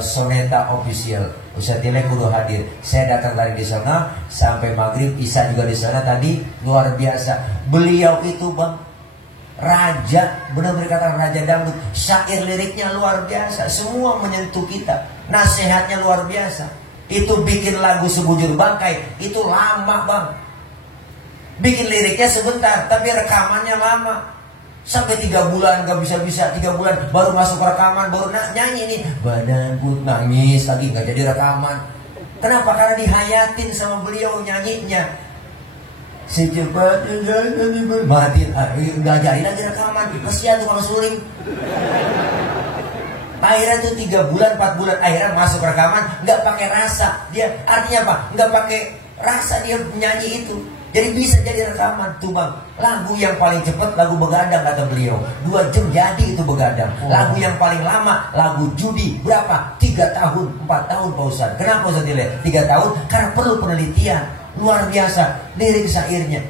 Soneta Official. Ustaz Ile kudu hadir. Saya datang dari di sana sampai maghrib, Isya juga di sana tadi. Luar biasa. Beliau itu Bang raja, benar-benar kata raja dangdut. Syair liriknya luar biasa, semua menyentuh kita. Nasihatnya luar biasa. Itu bikin lagu Sebujur Bangkai itu lama Bang. Bikin liriknya sebentar, tapi rekamannya lama. Sampai 3 bulan gak bisa-bisa, 3 bulan baru masuk rekaman, baru nyanyi nih. Badanku nangis lagi, gak jadi rekaman. Kenapa? Karena dihayatin sama beliau nyanyinya. Secepatnya mati, gak jadi lagi rekaman. Kesian tuh Bang Suling. Akhirnya tuh 3 bulan, 4 bulan, akhirnya masuk rekaman, gak pakai rasa. Dia artinya apa? Gak pakai rasa dia nyanyi itu. Jadi bisa jadi rekaman tuh Bang. Lagu yang paling cepat lagu Begadang kata beliau, 2 jam jadi itu Begadang. Lagu yang paling lama lagu Judi berapa? 3 tahun, 4 tahun Pak Ustaz. Kenapa Ustaz Ile? 3 tahun karena perlu penelitian. Luar biasa lirik syairnya.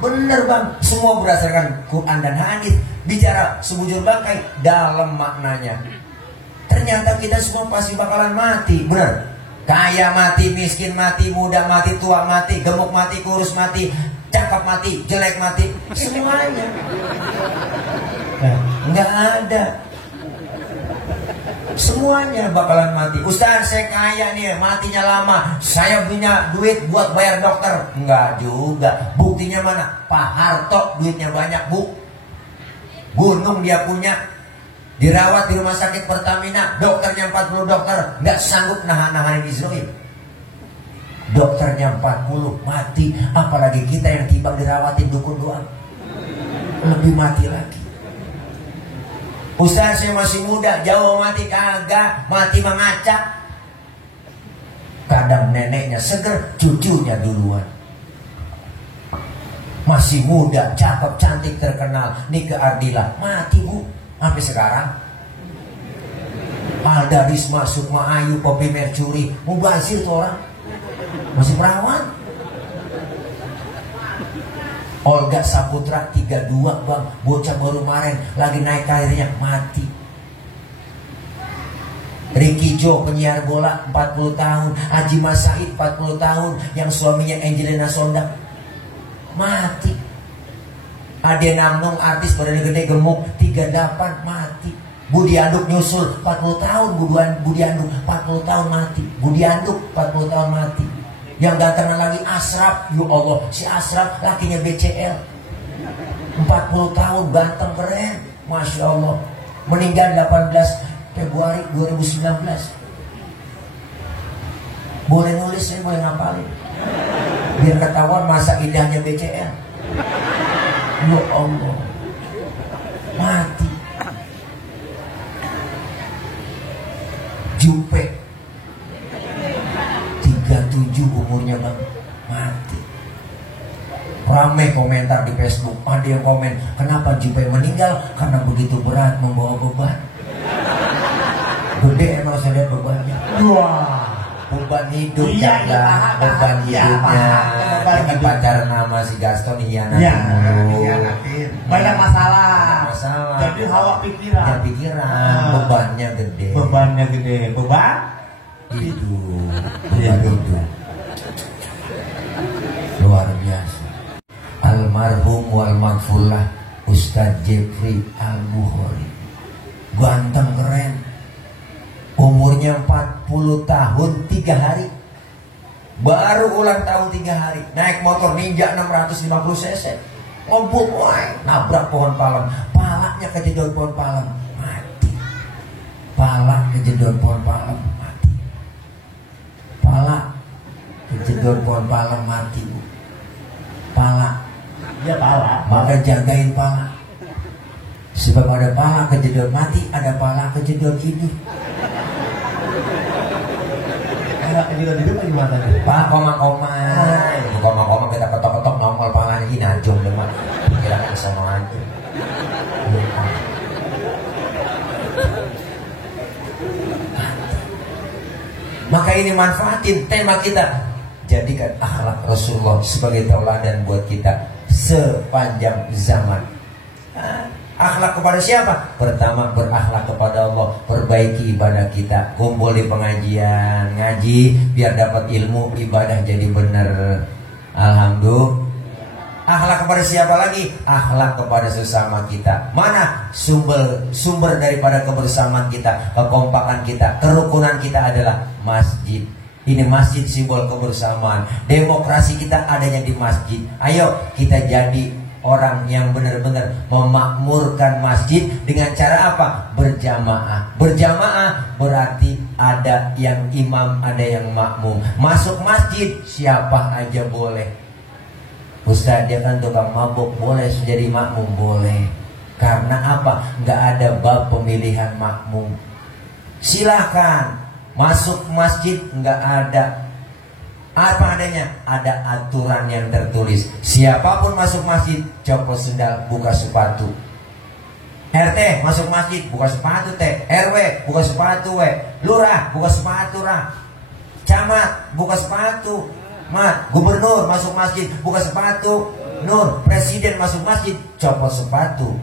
Bener Bang, semua berdasarkan Quran dan hadis. Bicara Sebujur Bangkai dalam maknanya. Ternyata kita semua pasti bakalan mati, bener. Kaya mati, miskin mati, muda mati, tua mati, gemuk mati, kurus mati, cakep mati, jelek mati, semuanya. Nggak ada. Semuanya bakalan mati. Ustaz saya kaya nih, matinya lama. Saya punya duit buat bayar dokter. Enggak juga. Buktinya mana? Pak Harto duitnya banyak Bu. Gunung dia punya. Dirawat di rumah sakit Pertamina, dokternya 40 dokter, nggak sanggup nahan-nahanin Israel. Dokternya 40 mati, apalagi kita yang timbang dirawatin dukun doang, lebih mati lagi. Ustaz saya masih muda, jauh mati kagak, mati mengacak. Kadang neneknya seger, cucunya duluan. Masih muda, cakep, cantik, terkenal, Nike Ardila, mati Bu. Sampai sekarang Alda Risma, Sukma Ayu, Poppy Mercury, mubazir tuh orang masih perawan. Olga Saputra 32 Bang, bocah baru kemarin lagi naik karirnya mati. Ricky Joe penyiar bola 40 tahun, Haji Mas Said 40 tahun yang suaminya Angelina Sondakh mati. Ade Namnung artis badannya gede gemuk 38 mati. Budi Anduk nyusul 40 tahun. Budi Anduk 40 tahun mati. Budi Anduk 40 tahun mati. Yang ganteng lagi Ashraf. Ya Allah, si Ashraf lakinya BCL 40 tahun ganteng keren, Masya Allah. Meninggal 18 Februari 2019. Boleh nulis, saya boleh ngapalin biar ketahuan masa indahnya BCL. Ya Allah, mati. Jupe 37 umurnya Bang, mati. Rame komentar di Facebook, ada yang komen, kenapa Jupe meninggal? Karena begitu berat membawa beban. Gede emang saya lihat bebannya. Wah, beban hidup iya, ya, beban hidupnya. Lagi pacaran sama si Gaston hianatin. Banyak masalah. Jadi hawa pikiran. Ya pikiran, bebannya gede. Bebannya gede. Beban hidup. Beban hidup. Luar biasa. Almarhum wal maghfurlah Ustadz Jeffrey Al-Bukhari. Ganteng keren. Umurnya 40 tahun 3 hari. Baru ulang tahun 3 hari. Naik motor Ninja 650 cc. Ngebut, nabrak pohon palem. Palanya kejedot pohon palem, mati. Pala kejedot pohon palem, mati. Pala kejedot pohon palem, mati. Pala. Ya pala. Maka jagain pala. Sebab ada pala kejedot mati, ada pala kejedot hidup. Enggak juga hidup apa gimana nih? Pak, koma kita ketok-ketok nongol pangan ini najong demam. Kira kesana aja. Maka ini manfaatin tema kita. Jadikan akhlak Rasulullah sebagai tauladan buat kita sepanjang zaman. Akhlak kepada siapa? Pertama, berakhlak kepada Allah. Perbaiki ibadah kita. Kumpul di pengajian, ngaji biar dapat ilmu, ibadah jadi benar. Alhamdulillah. Akhlak kepada siapa lagi? Akhlak kepada sesama kita. Mana sumber daripada kebersamaan kita, kekompakan kita, kerukunan kita adalah masjid. Ini masjid simbol kebersamaan. Demokrasi kita adanya di masjid. Ayo kita jadi orang yang benar-benar memakmurkan masjid dengan cara apa? Berjamaah. Berjamaah berarti ada yang imam, ada yang makmum. Masuk masjid siapa aja boleh. Ustaz, dia kan tukang mabuk, boleh jadi makmum? Boleh. Karena apa? Nggak ada bab pemilihan makmum. Silahkan masuk masjid, nggak ada apa adanya. Ada aturan yang tertulis. Siapapun masuk masjid, copot sendal, buka sepatu. RT masuk masjid, buka sepatu teh. RW buka sepatu Lurah buka sepatu Camat buka sepatu. Gubernur masuk masjid, buka sepatu. Presiden masuk masjid, copot sepatu.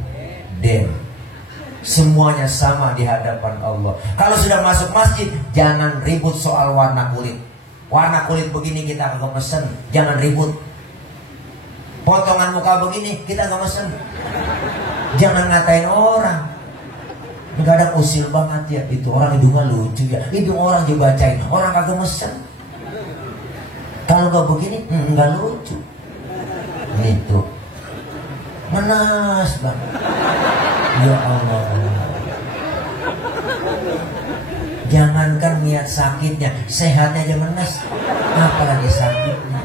Semuanya sama di hadapan Allah. Kalau sudah masuk masjid, jangan ribut soal warna kulit. Warna kulit begini kita agak mesen, jangan ribut. Potongan muka begini kita agak mesen, jangan ngatain orang. Kadang usil banget ya, itu orang hidungnya lucu ya, hidung orang dibacain, orang kagak mesen. Kalau nggak begini, nggak lucu. Gitu. Menas banget. Ya Allah. Jangankan niat sakitnya, sehatnya aja menas. Apalagi sakitnya.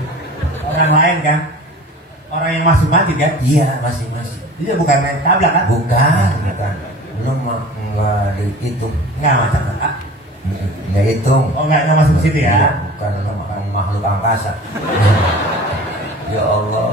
Orang lain kan? Orang yang masuk masjid kan? Iya, masih. Dia bukan main tabla kan? Bukan. Belum nggak dihitung. Nggak macam apa? Nggak hitung. Oh nggak masuk ke situ ya? Bukan makhluk angkasa. Ya Allah,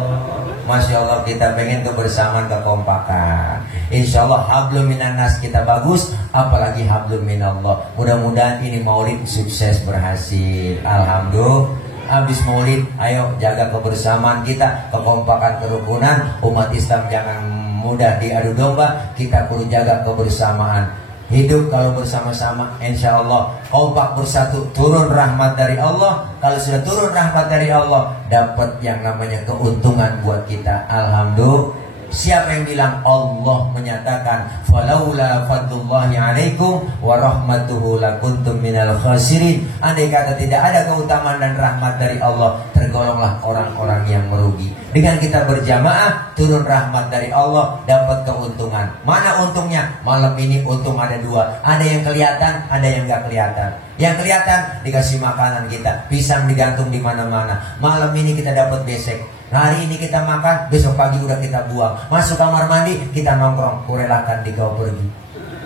Masya Allah, kita pengen kebersamaan, kekompakan. Insya Allah hablum minan nas kita bagus, apalagi hablum minallah. Mudah-mudahan ini maulid sukses, berhasil. Alhamdulillah. Habis maulid, ayo jaga kebersamaan kita, kekompakan, kerukunan. Umat Islam jangan mudah diadu domba. Kita perlu jaga kebersamaan. Hidup kalau bersama-sama, insya Allah kompak bersatu, turun rahmat dari Allah. Kalau sudah turun rahmat dari Allah, dapat yang namanya keuntungan buat kita. Alhamdulillah. Siapa yang bilang? Allah menyatakan, falaula fadlullahi alaikum wa rahmatuhu lakuntum minal khasirin. Andai kata tidak ada keutamaan dan rahmat dari Allah, tergolonglah orang-orang yang merugi. Dengan kita berjamaah, turun rahmat dari Allah, dapat keuntungan. Mana untungnya? Malam ini untung ada dua. Ada yang kelihatan, ada yang gak kelihatan. Yang kelihatan dikasih makanan kita, pisang digantung di mana-mana. Malam ini kita dapat besek. Hari ini kita makan, besok pagi udah kita buang. Masuk kamar mandi, kita nongkrong, kurelakan di kau pergi.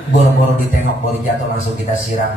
Boro-boro ditengok, baru jatuh langsung kita siram.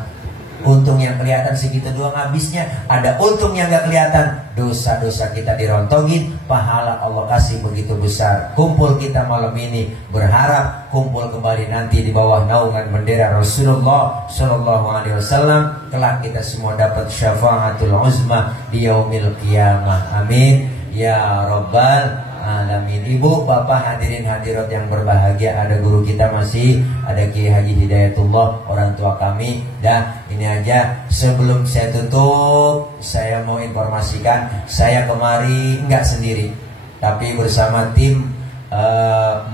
Untung yang kelihatan segitu doang habisnya. Ada untung yang gak kelihatan, dosa-dosa kita dirontongin, pahala Allah kasih begitu besar. Kumpul kita malam ini, berharap kumpul kembali nanti di bawah naungan bendera Rasulullah Sallallahu Alaihi Wasallam. Kelak kita semua dapat syafaatul uzma di yaumil qiyamah. Amin ya Rabbal Alamin. Ibu, bapak, hadirin hadirat yang berbahagia, ada guru kita masih, ada Kiai Haji Hidayatullah, orang tua kami. Dah, ini aja. Sebelum saya tutup, saya mau informasikan, saya kemari nggak sendiri, tapi bersama tim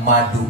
madu.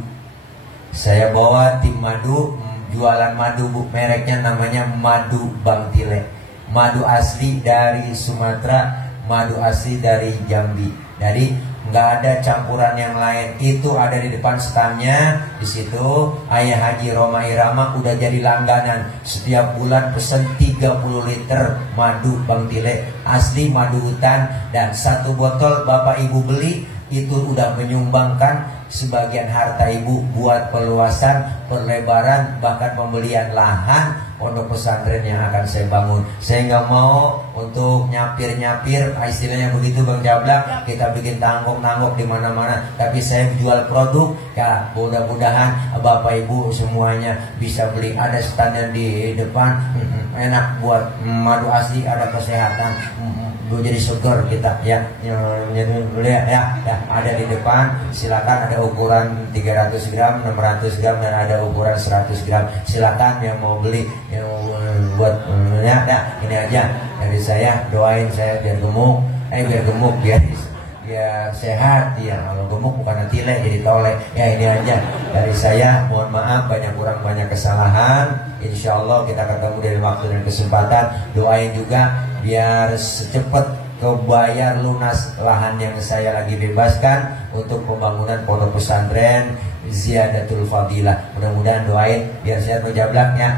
Saya bawa tim madu, jualan madu, bu, mereknya namanya Madu Bang Tile. Madu asli dari Sumatera, madu asli dari Jambi. Jadi nggak ada campuran yang lain. Itu ada di depan standnya. Di situ Ayah Haji Roma Irama udah jadi langganan. Setiap bulan pesen 30 liter madu Bang Tile, asli madu hutan. Dan satu botol bapak ibu beli, itu udah menyumbangkan sebagian harta ibu buat perluasan, perlebaran, bahkan pembelian lahan pondok pesantren yang akan saya bangun. Saya nggak mau untuk nyapir-nyapir, istilahnya begitu Bang Jablak, kita bikin tanggok-tanggok di mana-mana. Tapi saya jual produk, ya mudah-mudahan Bapak Ibu semuanya bisa beli. Ada standnya di depan, enak buat madu asli, ada kesehatan. Jadi segar kita ya, ada di depan. Silakan, ada ukuran 300 gram, 600 gram, dan ada ukuran 100 gram. Silakan yang mau beli, yang buat ini aja dari saya. Doain saya biar gemuk, biar sehat ya. Kalau gemuk bukan nanti jadi tolek ya. Ini aja dari saya. Mohon maaf banyak kurang, banyak kesalahan. Insya Allah kita ketemu dari waktu dan kesempatan. Doain juga biar secepat kebayar lunas lahan yang saya lagi bebaskan untuk pembangunan pondok pesantren Ziyadatul Fadilah. Mudah-mudahan doain biar sehat Jablak ya.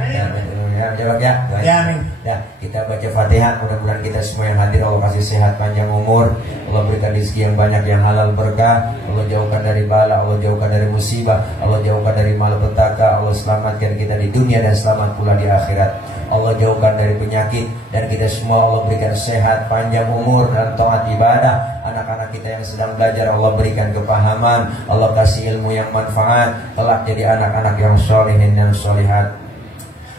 Jablak ya. Doain. Ya, kita baca Fatihah. Mudah-mudahan kita semua yang hadir Allah kasih sehat panjang umur. Allah berikan rezeki yang banyak, yang halal berkah. Allah jauhkan dari bala, Allah jauhkan dari musibah, Allah jauhkan dari malapetaka. Allah selamatkan kita di dunia dan selamat pula di akhirat. Allah jauhkan dari penyakit, dan kita semua Allah berikan sehat, panjang umur, dan taat ibadah. Anak-anak kita yang sedang belajar Allah berikan kepahaman, Allah kasih ilmu yang manfaat, kelak jadi anak-anak yang sholihin dan sholihat.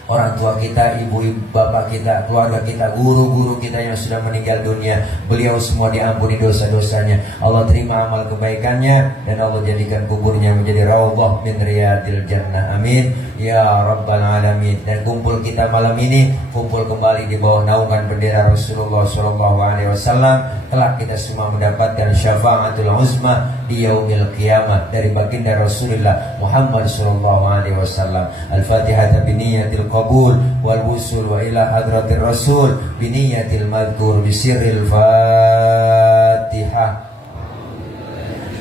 Orang tua kita, ibu bapak kita, keluarga kita, guru-guru kita yang sudah meninggal dunia, beliau semua diampuni dosa-dosanya. Allah terima amal kebaikannya, dan Allah jadikan kuburnya menjadi raudhah min riyadil jannah. Amin ya rabbal alamin. Dan kumpul kita malam ini, kumpul kembali di bawah naungan bendera Rasulullah SAW. Kelak kita semua mendapatkan syafaatul uzma di yaumil qiyamah dari baginda Rasulullah Muhammad SAW. Al-Fatihah biniyatil qabul wal wusul wa ila hadratir rasul biniyatil madhkur bisirril Fatihah.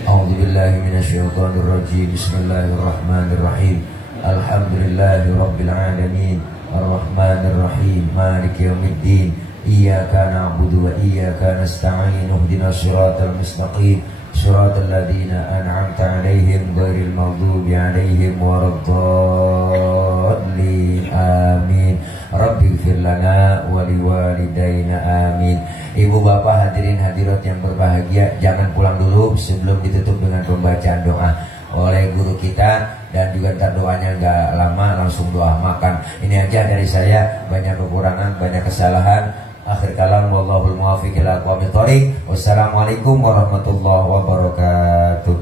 A'udzu billahi minasyaitonir rajim. Bismillahirrahmanirrahim. Alhamdulillahi rabbil alamin. Arrahmanir rahim. Maliki yaumiddin. Iyyaka na'budu wa iyyaka nasta'in. Ihdinas siratal mustaqim. Siratal ladzina an'amta 'alaihim ghairil maghdubi 'alaihim waladdallin. Amin. Rabbighfir lana wa liwalidayna. Amin. Ibu bapak hadirin hadirat yang berbahagia, jangan pulang dulu sebelum ditutup dengan pembacaan doa oleh guru kita, dan juga ntar doanya nggak lama, langsung doa makan. Ini aja dari saya, banyak kekurangan, banyak kesalahan. Akhir kalam, wallahul muwaffiq ila aqwamit thoriq. Wassalamualaikum warahmatullahi wabarakatuh.